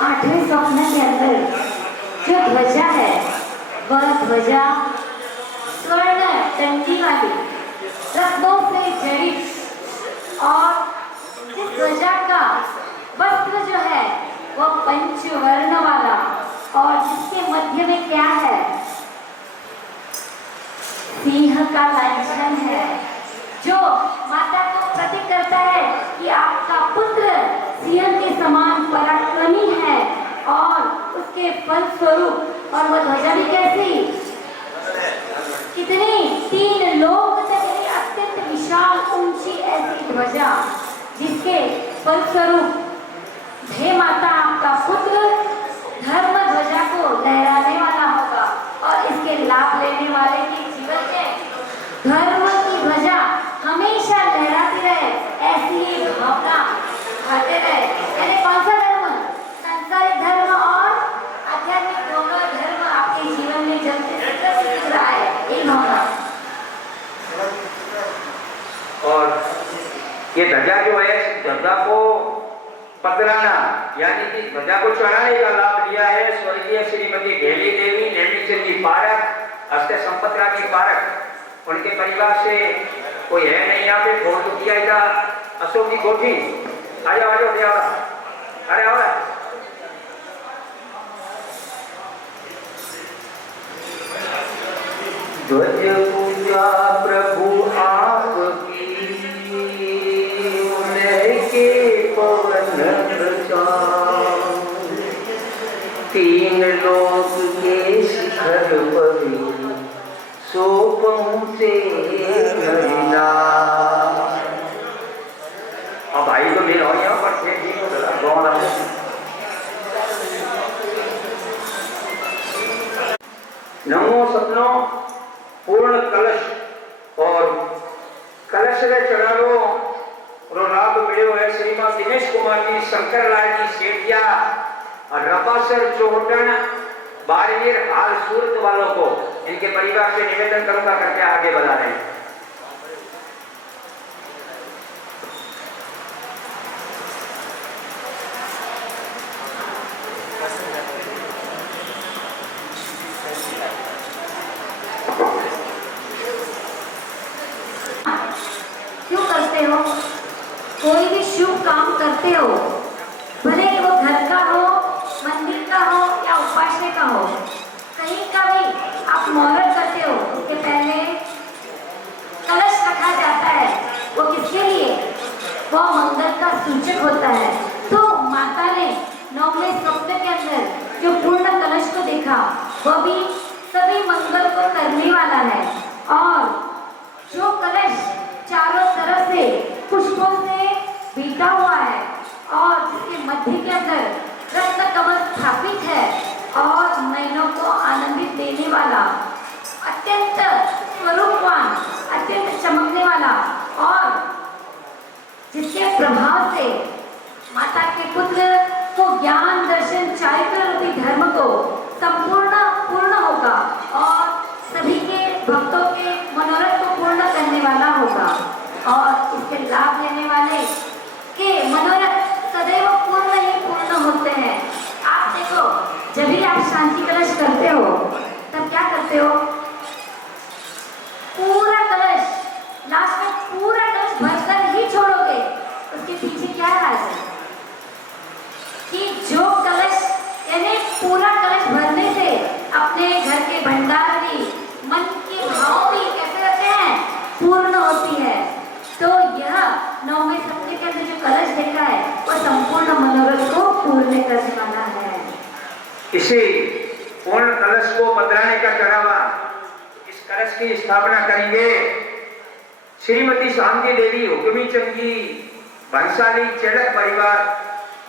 आठवें स्वप्न के अंदर जो ध्वजा है वह ध्वजा स्वर्ण डंडी वाली रत्नों से जड़ित और इस ध्वजा का वस्त्र जो है वह पंचवर्ण वाला और जिसके मध्य में क्या है, सिंह का लांछन है, जो माता को प्रतीक करता है कि आपका पुत्र सिंह के समान पराक्रमी है और उसके फलस्वरूप। और वह ध्वजा भी कैसी, कितनी 3 लोक तक अत्यंत विशाल ऊंची ऐसी ध्वजा, जिसके फलस्वरूप हे माता आपका पुत्र धर्म ध्वजा को लहराने वाला होगा। चढ़ाना यानी कि ध्वजा को चढ़ाने का लाभ लिया है स्वर्गीय श्रीमती ढेली देवी नेमीचंद जी पारक अष्ट संपत्रा की पारक। उनके परिवार से कोई है नहीं यहाँ पे, फोन तो किया था अशोक जी कोठी। आ जाओ अरे आओ। ध्वज पूजा प्रभु आपकी के पवन प्रचार, तीन लोक के शिखर पर सो पहुँचे नैना। अब भाई तो मेरे और यहाँ पर थे ठीक हो गया। नमो सपनों पूर्ण कलश और कलश में चढ़ावो और लाभ मिलो है श्रीमान दिनेश कुमार जी शंकर लाल जी सेठिया और रबासर चौहटन बाड़मेर हाल सूरत वालों को इनके परिवार से निवेदन करूंगा करके आगे बढ़ा रहे हैं। क्यों करते हो? कोई भी शुभ काम करते हो, भले वो घर का हो, मंदिर का हो या उपास्य का हो, कहीं का भी आप मुहूर्त करते हो, उसके पहले कलश रखा जाता है। वो किसके लिए? वो मंगल का सूचक होता है। तो माता ने नौवें स्वप्न के अंदर जो पूर्ण कलश को देखा, वो भी सभी मंगल को करने वाला है। और जो कलश चारों तरफ से पुष्पों से बीता हुआ है और जिसके मध्य के अंदर रत्न कमल स्थापित है और नयनों को आनंदित देने वाला, अत्यंत स्वरूपवान, अत्यंत चमकने वाला और जिसके प्रभाव से माता के पुत्र को ज्ञान दर्शन चारित्र रूपी धर्म को संपूर्ण पूर्ण होगा और सभी के भक्तों के मनोरथ को पूर्ण करने वाला होगा और इसके लाभ लेने वाले के मनोरथ सदैव पूर्ण ही पूर्ण होते हैं। आप देखो, जब भी आप शांति कलश करते हो तब क्या करते हो? पूरा कलश, लास्ट में पूरा कलश भरकर ही छोड़ोगे। उसके पीछे क्या राज है कि जो कलश यानी पूरा कलश भरने से अपने घर के भंडार भी, मन के भाव भी कैसे रहते हैं? पूर्ण होती है। तो यह नौवें सपने के अंदर जो कलश देखा है वो संपूर्ण मनोरथ को पूर्ण करने वाला है। इसी पूर्ण कलश को बदलाने का चढ़ावा, इस कलश की स्थापना करेंगे श्रीमती शांति देवी हुक्मी चंद जी भंसाली चेड़क परिवार,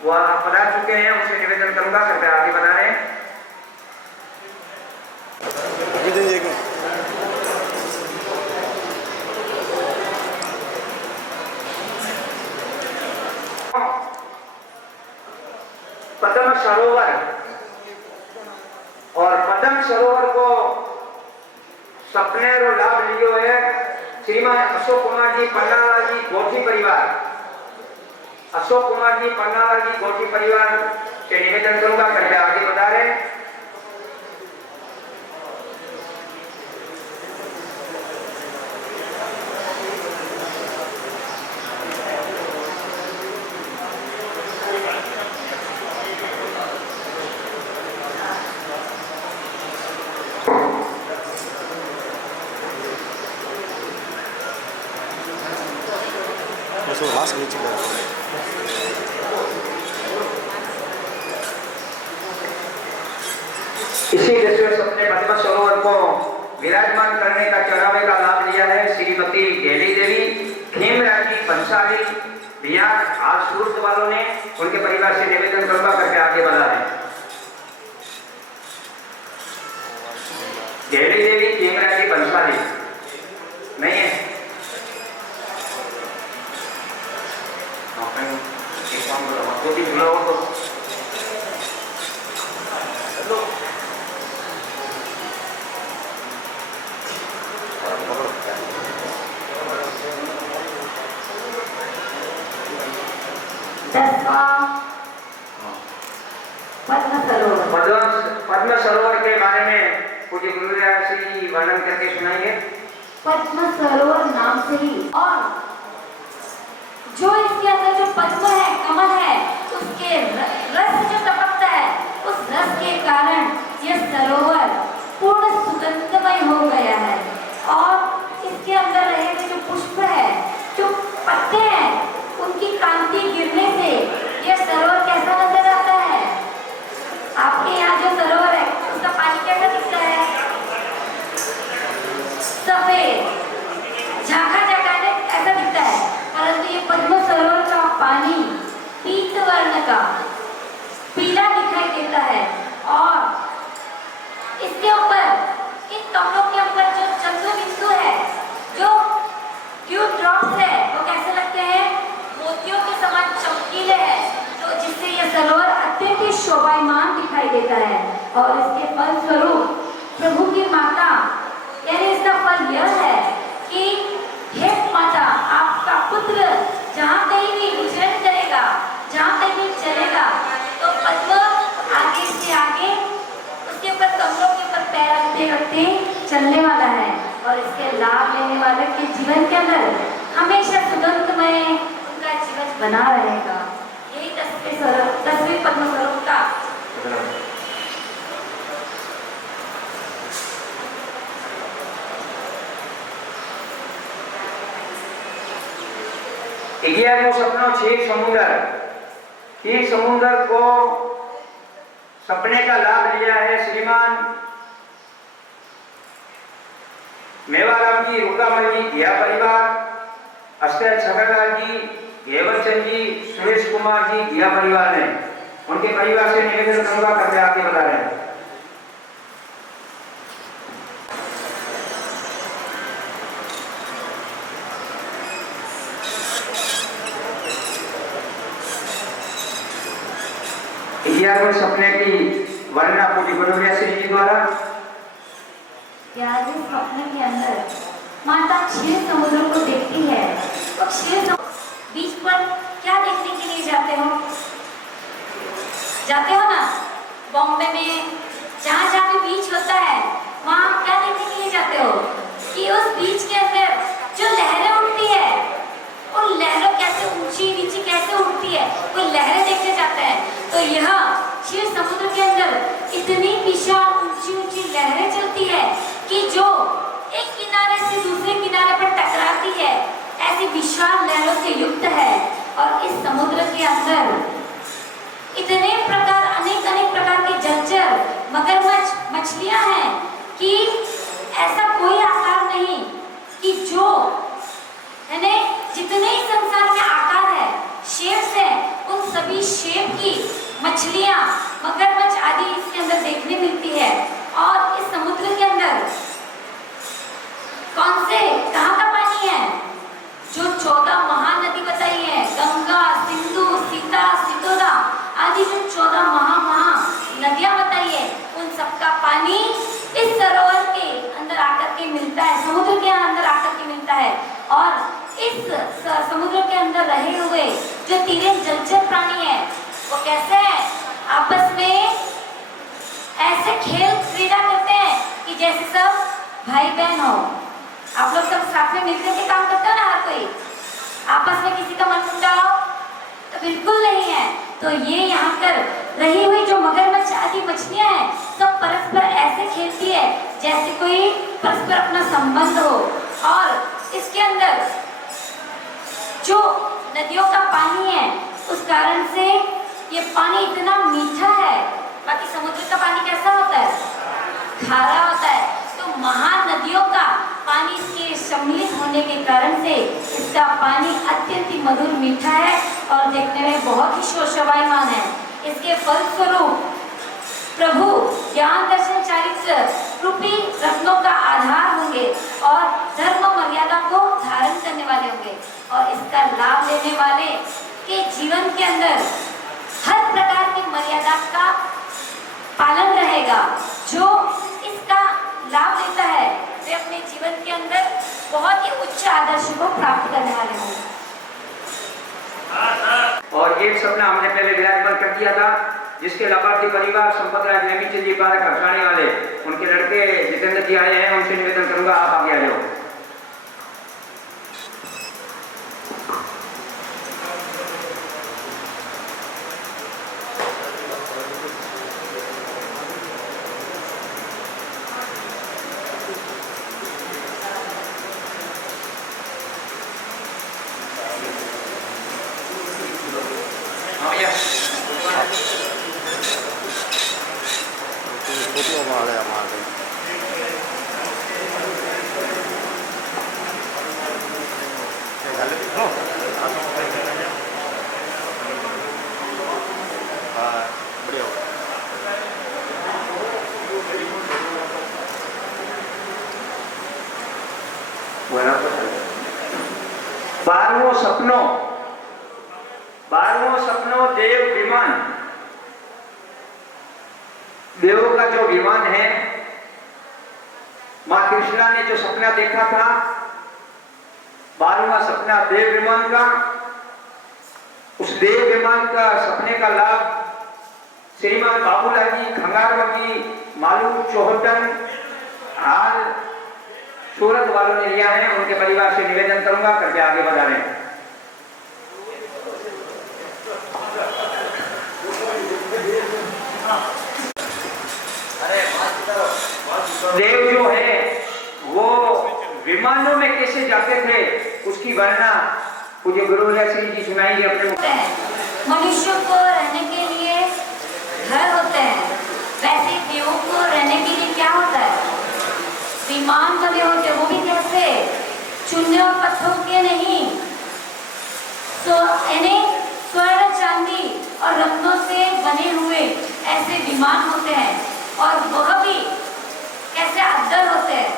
वो पधार चुके हैं। उनसे निवेदन करूंगा कृपया आगे बना रहे हैं। पद्म सरोवर और पद्म सरोवर को सपने और लाभ लियो है श्रीमान अशोक कुमार जी पन्नाला जी गोठी परिवार। अशोक कुमार जी पन्नाला जी गोठी परिवार से निवेदन करूंगा कृपया आगे बता रहे हैं। लास्ट नीचे इसी दसवें सपने पद्म सरोवर को विराजमान करने का चढ़ावे का लाभ लिया है श्रीमती गेली देवी खेमराज जी बंसाली बिहार आज सूरत वालों ने। उनके परिवार से निवेदन करूंगा करके आगे बढ़ा रहे हैं। गेली देवी खेमराज जी बंसाली नहीं है? सरोवर के बारे में पूज्य गुरुदेव श्री जी वर्णन करके सुनाएंगे। पद्म सरोवर नाम से ही, और जो इसके अंदर जो पद्म है, कमल है, उसके रस जो टपकता है, उस रस के कारण यह सरोवर पूर्ण सुगंधमय हो गया है। और इसके अंदर रहे हुए जो पुष्प है, जो पत्ते हैं, उनकी कांति गिरने से यह सरोवर कैसा नजर आता है? आपके यहाँ जो सरोवर है उसका पानी कैसा दिखता है? सफेद झाका ऐसा दिखता है, परंतु ये पद्म सरोवर का पानी पीत वर्ण का पीला दिखाई देता है। और इसके ऊपर, इन कमलों के ऊपर जो चंद्र बिंदु है, जो ड्यू ड्रॉप्स है, वो कैसे लगते हैं? मोतियों के समान चमकीले हैं, तो जिससे यह सरोवर अत्यंत ही शोभायमान दिखाई देता है। और इसके फल स्वरूप प्रभु की माता, यानी इसका फल यह है कि हे माता, आपका पुत्र जहाँ कहीं भी विचरण करेगा, जहाँ कहीं भी चलेगा, तो पद्म आगे से आगे उसके ऊपर, कमलों के ऊपर पैर रखते रखते चलने वाला है। और इसके लाभ लेने वाले के जीवन के अंदर हमेशा सुगंधमय उनका जीवन बना रहेगा। यही तस्वीर पद्म स्वरूप का। ग्यारहवां सपना क्षीर समुद्र को सपने का लाभ लिया है श्रीमान मेवाराम जी, रुद्रामल जी, घिया परिवार, अस्तर छगरलाल जी, घेवरचंद जी, सुरेश कुमार जी, घिया परिवार ने। उनके परिवार से निवेदन करूंगा, करके आगे बता रहे हैं। सपने की वर्णना पूज्य गुरुदेव श्री जी द्वारा। ग्यारहवें सपने के अंदर माता क्षीर समुद्र को देखती है। तो क्षीर बीच पर क्या देखने के लिए जाते हो ना? बॉम्बे में जहाँ जहाँ भी बीच होता है, वहाँ क्या देखने के लिए जाते हो? कि उस बीच के अंदर जो लहरें उठती है, उन लहरों कैसे ऊंची नीची कैसे उठती है, वो लहरें देखने जाते हैं। तो यह क्षीर समुद्र के अंदर इतनी विशाल ऊंची ऊंची लहरें चलती है कि जो एक किनारे से दूसरे किनारे पर टकराती है, ऐसी विशाल लहरों से युक्त है। और इस समुद्र के अंदर इतने प्रकार, अनेक प्रकार के जलचर, मगरमच्छ, मछलियां हैं कि ऐसा कोई आकार नहीं कि जो यानी जितने ही संसार में आकार है, शेप्स है, उन सभी शेप की मछलियां, मगरमच्छ आदि इसके अंदर देखने मिलती है। और इस समुद्र के अंदर कहाँ का पानी है? जो 14 महानदी बताई है, गंगा, सिंधु, सीता, सितोदा आदि जो 14 महा नदियां बताई है, उन सबका पानी इस सरोवर के अंदर आकर के मिलता है, समुद्र के अंदर आकर के मिलता है। और इस समुद्र के अंदर रहे हुए जो तीन जलचर प्राणी है, वो कैसे हैं? आपस में ऐसे खेल क्रीड़ा करते हैं कि जैसे सब भाई बहन हो। आप लोग सब साथ में मिलकर के काम करते हो ना, हर कोई आपस में किसी का मन मुटाओ तो बिल्कुल नहीं है। तो ये यहाँ पर रही हुई जो मगरमच्छ आदि मछलियां हैं, सब परस्पर ऐसे खेलती है जैसे कोई परस्पर अपना संबंध हो। और इसके अंदर जो नदियों का पानी है, उस कारण से ये पानी इतना मीठा है। बाकी समुद्र का पानी कैसा होता है? खारा होता है। तो महानदियों का पानी इसके सम्मिलित होने के कारण से इसका पानी अत्यंत ही मधुर मीठा है और देखने में बहुत ही शोभायमान है। इसके फलस्वरूप प्रभु ज्ञान दर्शन चारित्र रूपी रत्नों का आधार होंगे और धर्म मर्यादा को धारण करने वाले होंगे। और इसका लाभ लेने वाले के जीवन के अंदर हर प्रकार की मर्यादा का पालन रहेगा। जो इसका लाभ लेता है वे अपने जीवन के अंदर बहुत ही उच्च आदर्श को प्राप्त करने वाले होंगे। और एक सपना हमने पहले विराजमान कर दिया था, जिसके लाभार्थी परिवार संपतराज नेमीचंद जी पारक हरसाणी वाले उनके लड़के जितेंद्र जी आए हैं, उनसे निवेदन करूंगा आप आगे आ जाओ। फोटो वाले हमारे बढ़िया बारहवों सपनों देव विमान, देवों का जो विमान है, मां कृष्णा ने जो सपना देखा था 12वां सपना देव विमान का, उस देव विमान का सपने का लाभ श्रीमान बाबूलाल जी खंगारवगी मालूम चौहटन हाल सूरत वालों ने लिया है। उनके परिवार से निवेदन करूंगा करके आगे बढ़ा रहे हैं। देव जो है वो विमानों में कैसे जाते थे उसकी वर्णना पूज्य गुरुदेव श्री जी सुनाएंगे अपने मुख। मनुष्य को रहने के लिए घर होते हैं, वैसे देवों को रहने के लिए क्या होता है? विमान बने होते हैं, वो भी कैसे? चूने और पत्थरों के नहीं, तो यानी स्वर्ण चांदी और रत्नों से बने हुए ऐसे विमान होते हैं, और वह भी कैसे अद्भुत होते हैं।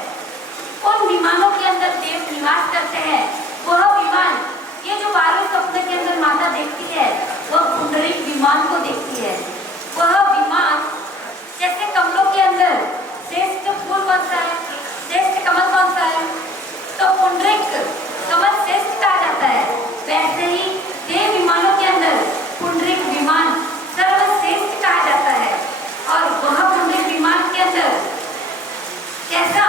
उन विमानों के अंदर देव निवास करते हैं। वह विमान, ये जो 12वें सपने के अंदर माता देखती है, वह पुंडरीक विमान को देखती है। वह विमान जैसे कमलों के अंदर श्रेष्ठ फूल कौन सा है, श्रेष्ठ कमल कौन सा है, तो पुंडरीक कमल श्रेष्ठ कहा जाता है। वैसे ही देव विमानों के अंदर पुंडरीक विमान सर्वश्रेष्ठ कहा जाता है। और वह पुंडरीक विमान के अंदर कैसा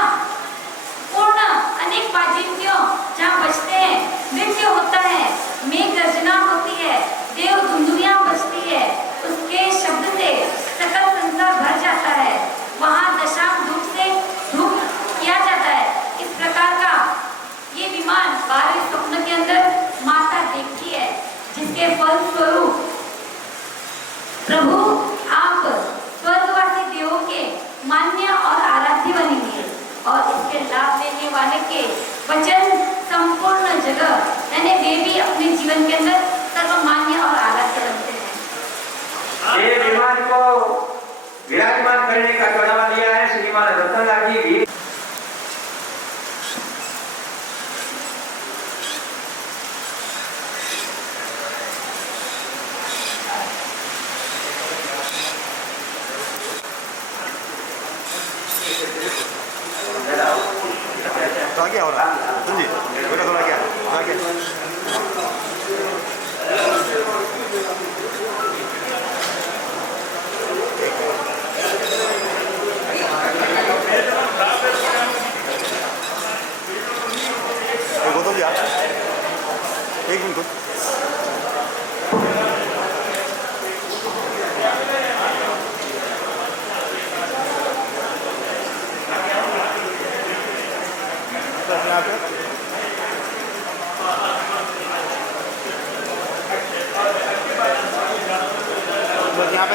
पूर्ण अनेक वाजिंत्यों जहाँ बजते हैं, नृत्य होता है, मेघ गर्जना होती है, देव धुंधुनियाँ बजती है, उसके शब्द से सकल संसार भर जाता है। वहाँ दशाम धूप से धूप किया जाता है। इस प्रकार का ये विमान 12वें स्वप्न के अंदर माता देखती है, जिसके फल स्वरूप प्रभु आप स्वर्गवासी देवों के मान्य और आराध्य बनेंगे, और इसके लाभ लेने वाले के वचन संपूर्ण जगह यानी वे भी अपने जीवन के अंदर सर्वमान्य और आराध्य बनते हैं। ये विमान को विराजमान करने का चढ़ावा लिया है श्रीमान रतनलाल जी भी। थोड़ा क्या हो रहा है जी, बेटा थोड़ा क्या बोतल जी आप एक मिनट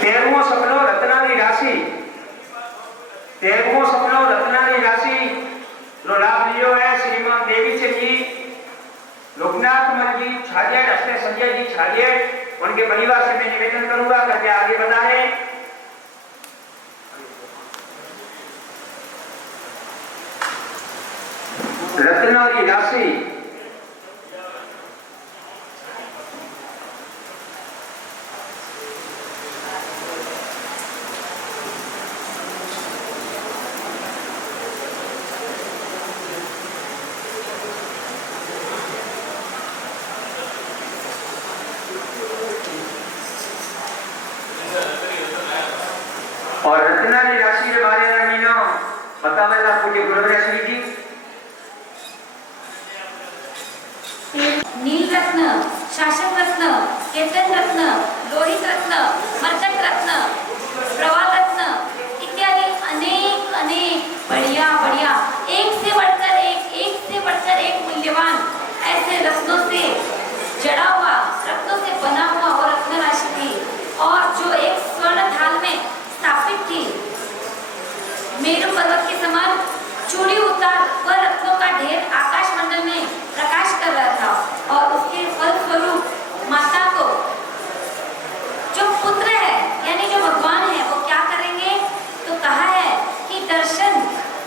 तेरहवों सपनों रत्नाली राशि, तेरहवों सपनों रत्नाली राशि रो लाभ लियो है श्रीमान देवी जी, लोकनाथ मन जी छाजेड़, अष्टे संजय जी छाजेड़, उनके परिवार से मैं निवेदन करूंगा करके आगे बढ़ाए। रत्नाली राशि रत्नानी राशि रे बारे में बतावेला पूज्य गुरुदेव श्री जी। नील रत्न, शासक रत्न, केतन रत्न, लोहित रत्न, मर्कट रत्न, प्रवाल रत्न इत्यादि अनेक अनेक बढ़िया बढ़िया एक से बढ़कर एक मूल्यवान ऐसे रत्नों से जड़ा हुआ, रत्नों से बना हुआ वो रत्न राशि थी और जो एक स्वर्ण थाल में स्थापित थी। मेरु पर्वत के समान चूड़ी उतार वह रत्नों का ढेर आकाश मंडल में प्रकाश कर रहा था और उसके फल स्वरूप माता को जो पुत्र है यानी जो भगवान है वो क्या करेंगे, तो कहा है कि दर्शन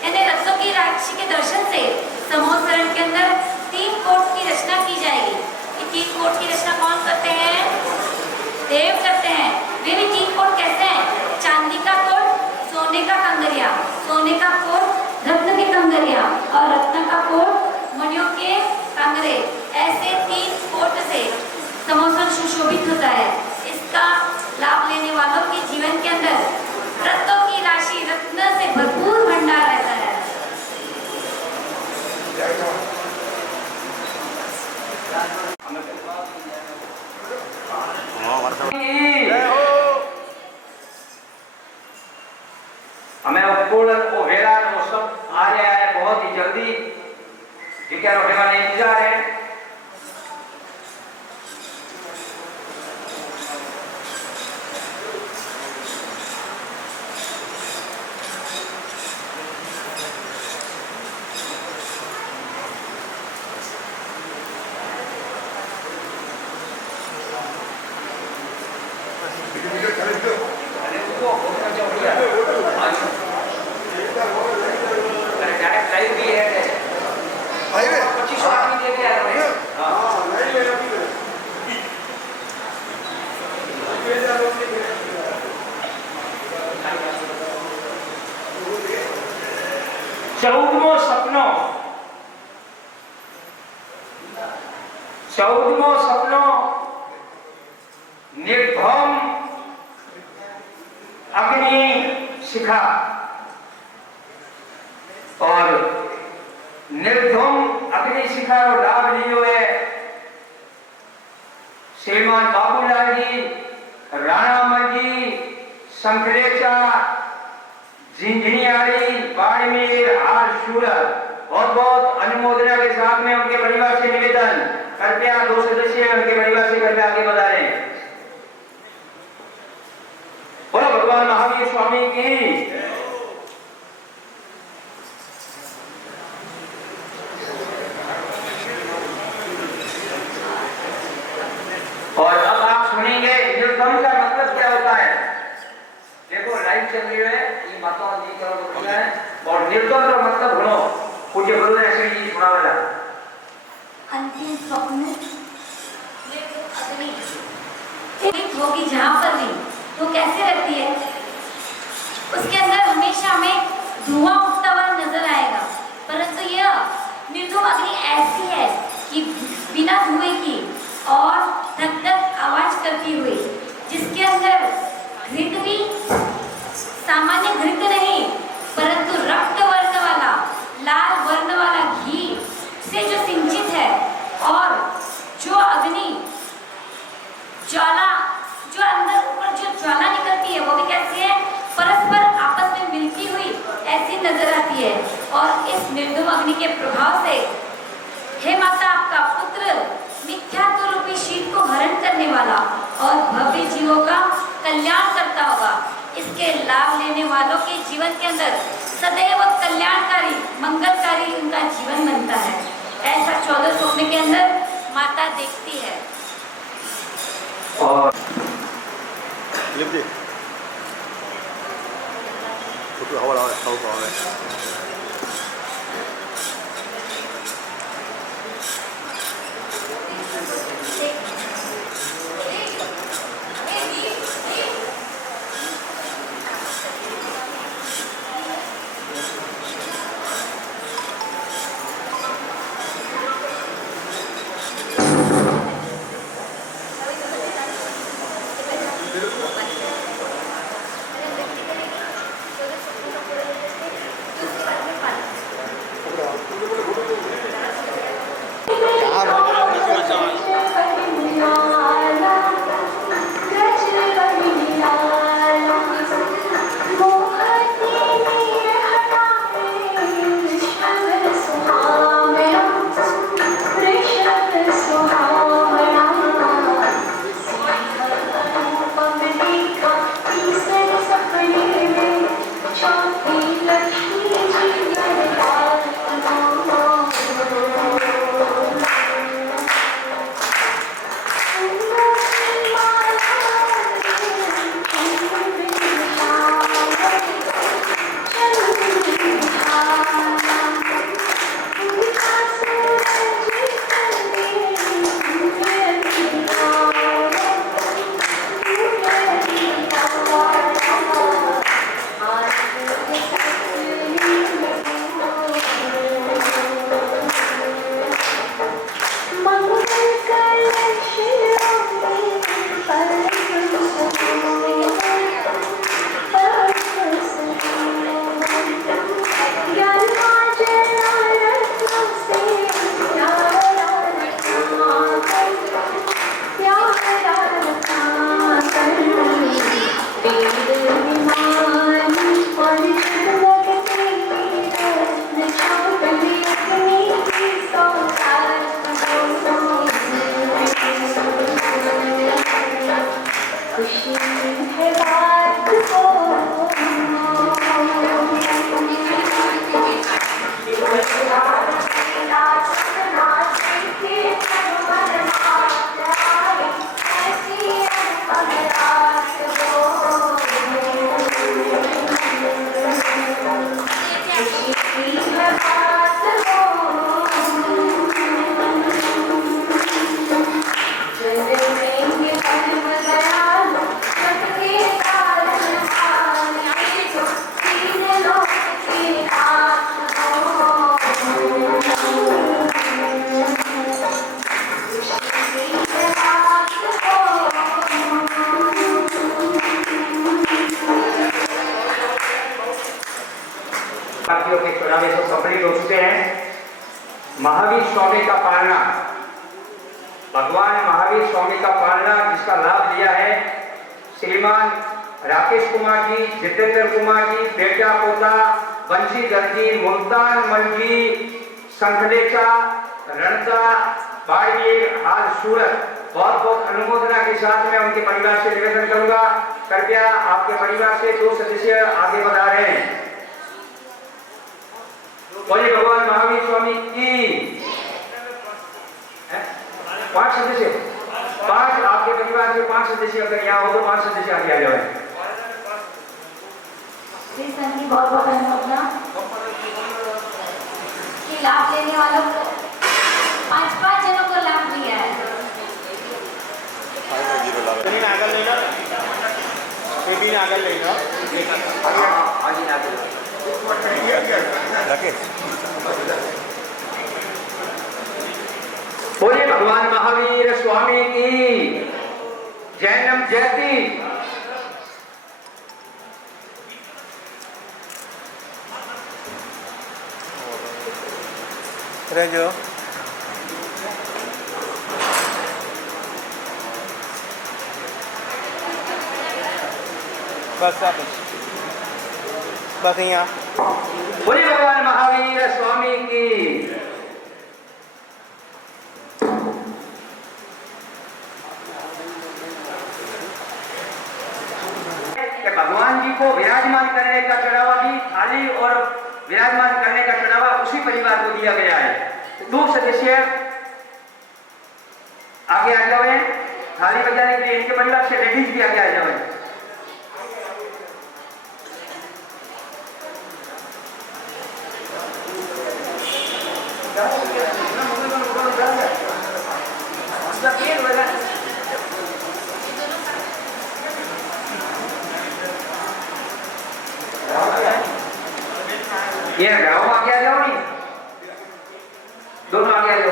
यानी रत्नों की राशि के दर्शन से समोसरण के अंदर 3 कोट की रचना की जाएगी। ये 3 कोट की रचना कौन करते हैं? देव करते हैं। वे भी 3 कोट कैसे हैं? चांदी का कोट, सोने का कंगरिया, सोने का कोट रत्न के कंगरिया और रत्न का कोट मणियों के कंगरे, ऐसे 3 कोट से समोसन सुशोभित होता है। इसका लाभ लेने वालों के जीवन के अंदर रत्नों की राशि, रत्न से भरपूर भंडार रहता है। हमें पूर्ण वो वेला वो सब आ रहा है बहुत ही जल्दी, क्या होने वाला इंतजार है। चौदमो सपनो निर्भम अग्नि शिखा और निर्धम अग्नि शिखा रो लाभ लियो है श्रीमान बाबूलाल जी, राणामल जी, शंकरेचा, झिंझिनियारी, बाड़मेर, हार, सूरत बहुत बहुत अनुमोदना के साथ में उनके परिवार से निवेदन, कृपया 2 सदस्य उनके परिवार से कृपया आगे बढ़ा रहे हैं। बोलो भगवान महावीर स्वामी की। और अब आप सुनेंगे निर्धम का मतलब क्या होता है। देखो लाइव चल रही है, ये माताओं जी का बोलना है और निर्धम का मतलब सुनो, पूज्य गुरुदेव श्री जी सुनावेला। अंतिम स्वप्न अग्नि होगी जहां पर भी वो कैसे रहती है, उसके अंदर हमेशा हमें धुआं उठता हुआ नजर आएगा, परंतु यह निर्धूम अग्नि ऐसी है कि बिना धुएं की और धक धक आवाज करती हुई, जिसके अंदर घृत भी सामान्य घृत नहीं परंतु रक्त वर्ण वाला, लाल वर्ण वाला घी से जो सिंचित है और जो अग्नि ज्वाला, जो अंदर ऊपर जो ज्वाला निकलती है वो भी कैसी है, परस्पर आपस में मिलती हुई ऐसी नजर आती है। और इस निर्धूम अग्नि के प्रभाव से हे माता, आपका पुत्र मिथ्यात्व रूपी शीत को हरण करने वाला और भव्य जीवों का कल्याण करता होगा। इसके लाभ लेने वालों के जीवन के अंदर सदैव कल्याणकारी, मंगलकारी उनका जीवन बनता है। ऐसा 14 स्वप्न के अंदर माता देखती है। और उपस्थित हो चुके हैं। महावीर स्वामी का पालना, भगवान महावीर स्वामी का पालना जिसका लाभ लिया है श्रीमान राकेश कुमार जी, जितेंद्र कुमार जी, बेटा पोता बंशीधर जी, मुल्तान मल जी, संखलेचा, रणता, बाड़मेर, हाल सूरत, बहुत बहुत अनुमोदना के साथ मैं उनके परिवार से निवेदन करूंगा, कृपया आपके परिवार से 2 सदस्य आगे बढ़ा रहे हैं। बोलिए भगवान महावीर स्वामी की। 5 सदस्य, 5 आपके परिवार से 5 सदस्य अगर यहाँ हो तो 5 सदस्य आगे आ जाए। श्री संघ की बहुत बहुत अनुमोदना कि लाभ लेने वालों को 5 जनों को लाभ दिया है। बोलिए भगवान महावीर स्वामी की। जैनम जयती। रेंजो बस यहाँ। बोलिए भगवान महावीर स्वामी की। भगवान जी को विराजमान करने का चढ़ावा भी थाली और विराजमान करने का चढ़ावा उसी परिवार को दिया गया है। 2 सदस्य आगे आ जाओ, थाली बजाने के लिए इनके परिवार से लेडीज भी आगे आ जाओ। ये गाँव आगे आ जाओ, नहीं दोनों आगे आ जाओ।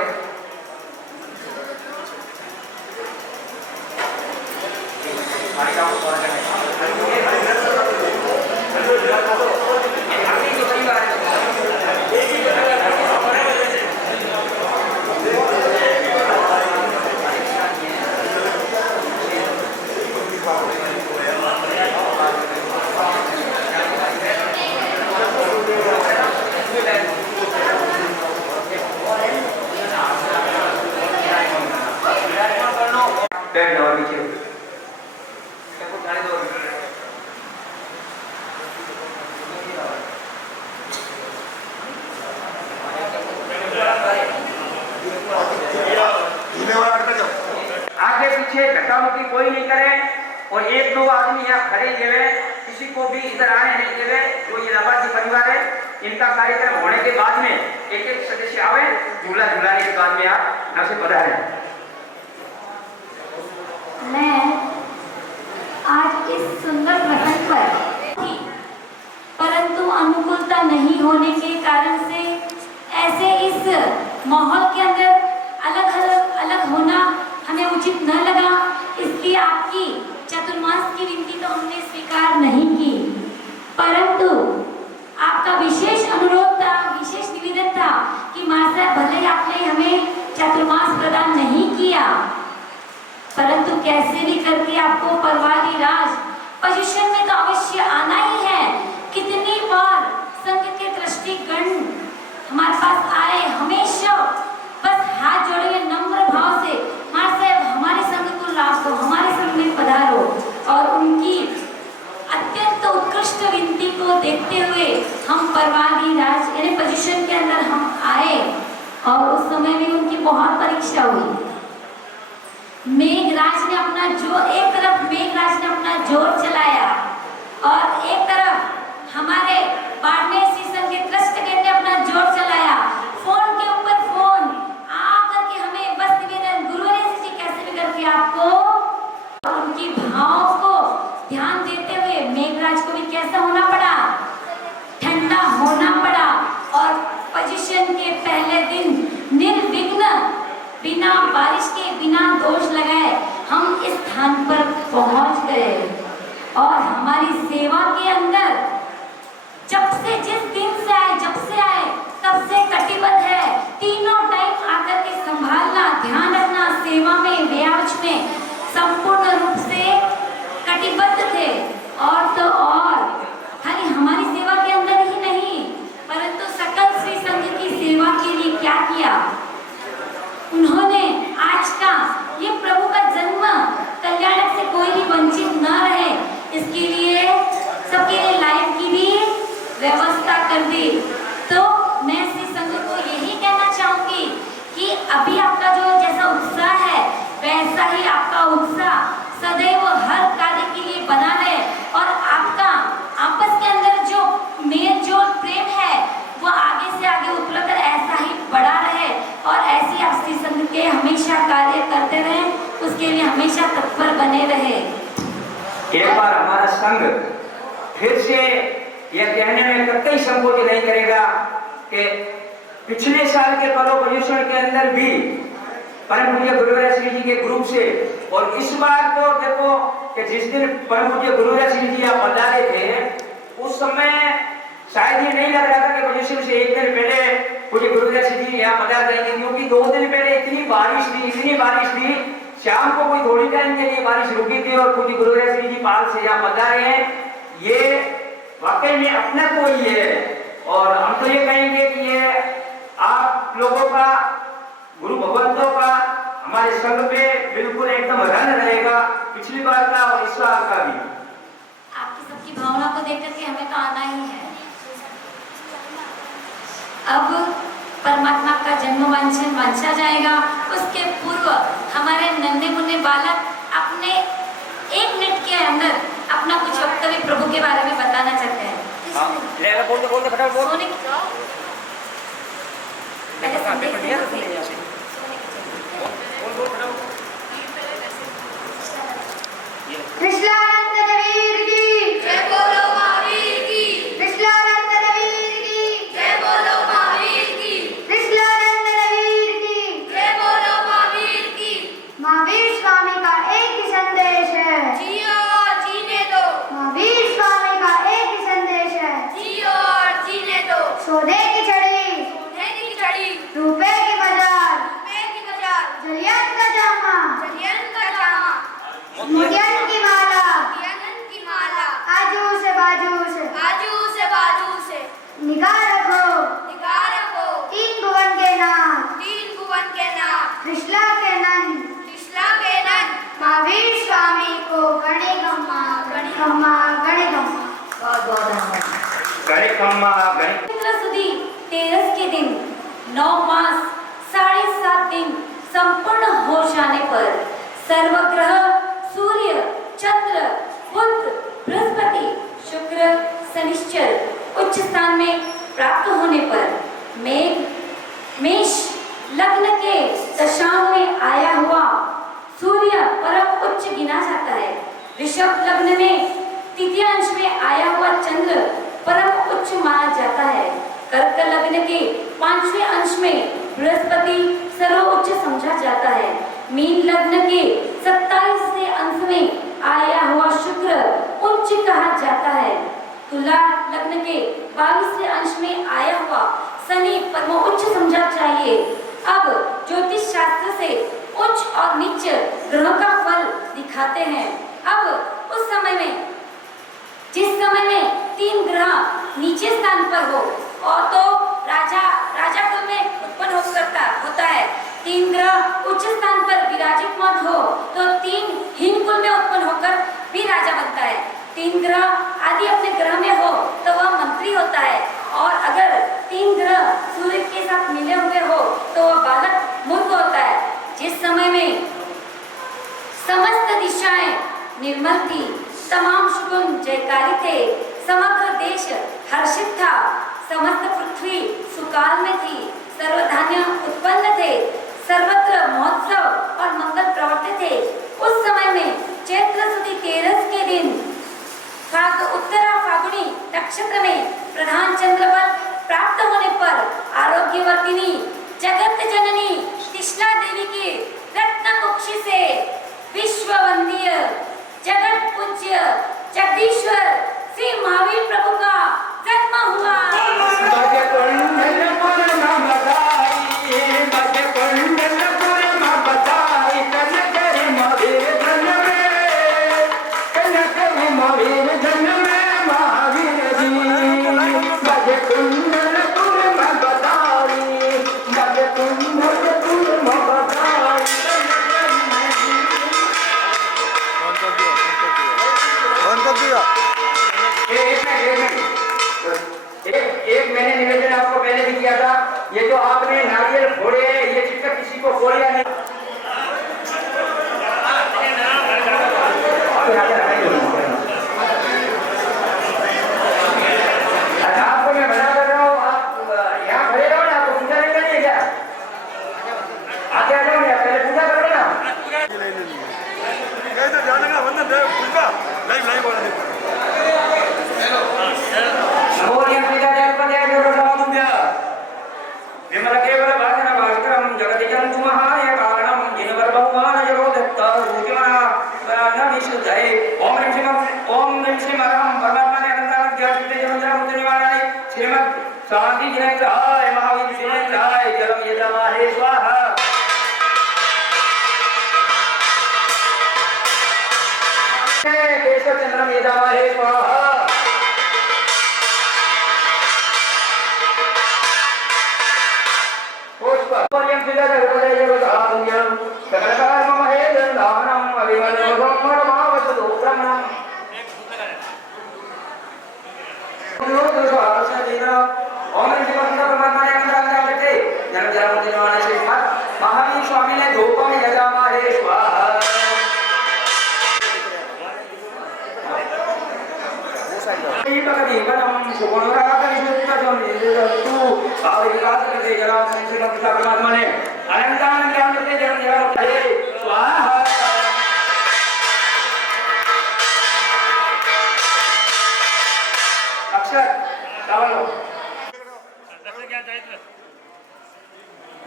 बैठ जाओ नीचे। आगे पीछे धक्का-मुक्की कोई नहीं करे और 1-2 आदमी यहाँ खड़े हुए, किसी को भी इधर आने नहीं देवे। जो ये लाभार्थी परिवार है, इनका कार्यक्रम होने के बाद में एक सदस्य आवे, झूला झूलाने के बाद में आप घर से पधारे। मैं आज इस सुंदर प्रसंग पर थी, परंतु अनुकूलता नहीं होने के कारण से ऐसे इस माहौल के अंदर अलग होना हमें उचित न लगा। इसलिए आपकी चतुर्मास की विनती तो हमने स्वीकार नहीं की, परंतु आपका विशेष अनुरोध था, विशेष निवेदन था कि माता भले ही आपने हमें चतुर्मास प्रदान नहीं किया, परंतु कैसे भी करके आपको परवादी राज पोजीशन में तो अवश्य आना ही है। कितनी बार संघ के दृष्टिगण हमारे पास आए, हमेशा बस हाथ जोड़े नम्र भाव से मां साहब हमारे संघ को लाभ दो, हमारे संघ में पधारो, और उनकी अत्यंत उत्कृष्ट विनती को देखते हुए हम परवादी राज यानी पोजीशन के अंदर हम आए। और उस समय में उनकी बहुत परीक्षा हुई। मेघराज ने अपना एक तरफ मेघराज ने अपना जोर चलाया और एक तरफ हमारे बाड़मेर सीसन के ट्रस्टगण ने अपना जोर चलाया। फोन के ऊपर फोन आकर के हमें बस निवेदन गुरुवरेश जी कैसे भी करके आपको उनकी भावों को ध्यान देते हुए मेघराज को भी कैसा होना पड़ा, ठंडा होना पड़ा, और पोजीशन के पहले दिन निर्विघ्न बिना बारिश के बिना दोष लगाए हम इस स्थान पर पहुंच गए। और हमारी सेवा के अंदर जब से जिस दिन से आए, जब से आए तब कर दी। तो मैं श्री संघ को यही कहना चाहूंगी कि अभी आपका जो जैसा उत्साह है वैसा ही आपका उत्साह सदैव हर कार्य के लिए बना रहे और आपका आपस के अंदर जो मेल जोल प्रेम है वो आगे से आगे उत्पन्न कर ऐसा ही बढ़ा रहे और ऐसी आप श्री संघ के हमेशा कार्य करते रहे, उसके लिए हमेशा तत्पर बने रहे। एक बार हमारा संघ फिर से यह कहने में कतई संकोच नहीं करेगा कि पिछले साल के पर्वोपनिषद के अंदर भी परम पूज्य गुरुराज श्री जी के ग्रुप से और इस बार तो देखो कि जिस दिन परम पूज्य गुरुराज श्री जी यहाँ पधारे थे उस समय शायद ये नहीं लग रहा था कि पोजीशन से एक दिन पहले पूज्य गुरुराज श्री जी यहाँ पधार जाएंगे, क्योंकि 2 दिन पहले इतनी बारिश थी, शाम को कोई थोड़ी टाइम के लिए बारिश रुकी थी और पूज्य गुरुराज श्री जी पाल से यहाँ पधारे हैं। ये वाकई में अपना कोई है और हम तो ये कहेंगे कि ये आप लोगों का गुरु भगवंतों का हमारे संघ पे बिल्कुल एकदम रन रहेगा, पिछली बार का और इस बार का भी। आपकी सबकी भावना को देख करके हमें तो आना ही है। अब परमात्मा का जन्म वांछन वांछा जाएगा, उसके पूर्व हमारे नन्हे मुन्ने बालक अपने 1 मिनट के अंदर अपना कुछ वक्तव्य प्रभु के बारे में बताना चाहते हैं। बोल दो फटाफट बोल। सोने की पहले संदेश देना चाहिए। कृष्णानंद रवीर की जय बोलो महावीर की, कृष्णानंद रवीर की जय बोलो महावीर की, कृष्णानंद रवीर की जय बोलो महावीर की। महावीर स्वामी का एक ही संदेश है, जियो और जीने दो, महावीर स्वामी का एक ही संदेश है, जियो और जीने दो। सोने की छड़ी, सोने की छड़ी, रुपए की बाजार, रुपए की बाजार, जलियन का जामा, जलियन का जामा, मोतियन की माला, मोतियन की माला, आजू से बाजू से बाजू से निगाह रखो, निगाह रखो। 3 भुवन के नाथ, 3 भुवन के नाथ, कृष्णा के नंद, कृष्णा के नंद, महावीर स्वामी को गणे गम्मा गणे गम्मा गणे गम्मा। बहुत बहुत धन्यवाद। गणे कम्मा गणे चैत्र सुदी 13 के दिन 9 मास 7.5 दिन संपूर्ण हो जाने पर सर्वग्रह सूर्य, चंद्र, बुध, बृहस्पति, शुक्र, शनिश्चर उच्च स्थान में प्राप्त होने पर मेष लग्न के दशाओं में आया हुआ सूर्य परम उच्च गिना जाता है। ऋषभ लग्न में तृतीय अंश में आया हुआ चंद्र परम उच्च माना जाता है। कर्क लग्न के 5वें अंश में बृहस्पति सर्वोच्च समझा जाता है। मीन लग्न के 27वें अंश में आया हुआ शुक्र उच्च कहा जाता है। तुला लग्न के 22वें अंश में आया हुआ शनि परम उच्च समझा चाहिए। अब ज्योतिष शास्त्र से उच्च और नीच ग्रहों का फल दिखाते हैं। अब उस समय में जिस समय में 3 ग्रह नीचे स्थान पर हो और तो राजा कुल में उत्पन्न होता है। 3 ग्रह उच्च स्थान पर विराजित मत हो तो 3 हीन कुल में उत्पन्न होकर भी राजा बनता है। 3 ग्रह आदि अपने ग्रह में हो तो वह मंत्री होता है और अगर 3 ग्रह सूर्य के साथ मिले हुए हो तो वह बालक मूर्ख होता है। जिस समय में समस्त दिशाएं निर्मल थी, तमाम शुकुन जयकारी थे, समग्र देश हर्षित था, समस्त पृथ्वी सुकाल में थी, सर्वधान्य उत्पन्न थे, सर्वत्र महोत्सव और मंगल प्रवर्तित थे। उस समय में चैत्र सुदी 13 के दिन उत्तरा फागुनी नक्षत्र में प्रधान चंद्रबल प्राप्त होने पर आरोग्यवर्तिनी जगत जननी कृष्णा देवी की रत्न कुक्षी से विश्व वंदनीय जगत पूज्य जगदीश्वर श्री महावीर प्रभु का जन्म हुआ। बंद कर दिया ये जो आपने नारियल फोड़े ये चिट्ठा किसी को फोड़े या नहीं? अच्छा आपको मैं बता कर रहा हूँ, आप यहाँ खड़े रहो ना, आपको पूजा नहीं करनी है क्या? आगे आ जाओ, पहले पूजा करो ना। विमल केवल भाषण भास्करम जगतिजं सुमहाय कारणम जिनवर बहुमान जरोदत्त रूपिमा विशुद्धये ओम ह्रीं श्रीं अरहं परमात्मा ने अनंत ज्ञाते जन्म मुक्ति निवाराय श्रीमद् शांति जिनेन्द्राय महावीर जिनेन्द्राय जलम यजमाहे स्वाहा केशव चंद्रम यजमाहे स्वाहा महावीर स्वामी ने धूपम यजामहे स्वाहा परमात्मा ने अनंतान ज्ञान देते जन्म जन्म स्वाहा अक्षर चावलो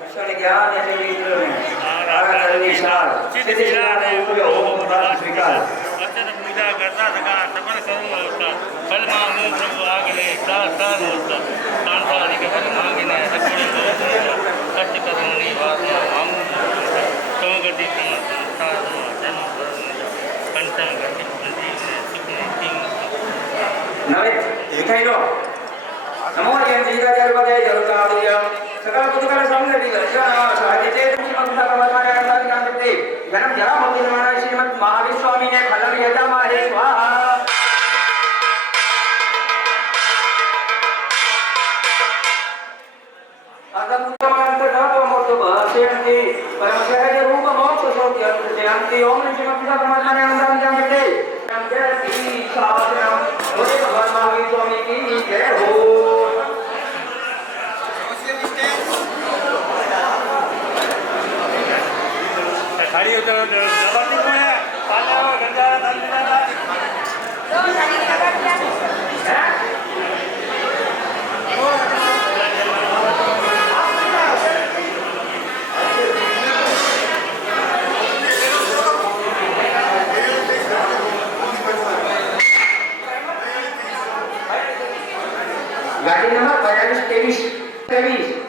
अक्षर ज्ञान ऐसे मित्र में आराधना निशाल सिद्धि ज्ञान ओम प्रभु स्वीकार अत्यंत पूजा करता सका सफल करूंगा उसका फल मांगू प्रभु आगे सार होता सांसारिक फल मांगने सकुल कष्ट करनी वासना मांगू समगति संसार जन्म पंचम गति पुंजी सुखने तीन नवे दिखाई दो नमो यं जीवाचार्य जरुतादिय सकल कुतुकल संगति दर्शना साहित्य श्रीमद् परमात्मा ने अनंत ज्ञान देते जन्म जरा मुक्ति निवारण श्रीमद् महावीर स्वामी ने फल यजमाहे स्वाहा परम सहज रूप मोक्ष सौख्य जयंती ओम श्रीमद् परमात्मा ने अनंत ज्ञान देते जय श्री शास्त्रम बोले भगवान महावीर स्वामी की जय हो खड़ी होते नवरात्रि में है पाला गंजा नंदना गाड़ी नंबर 4223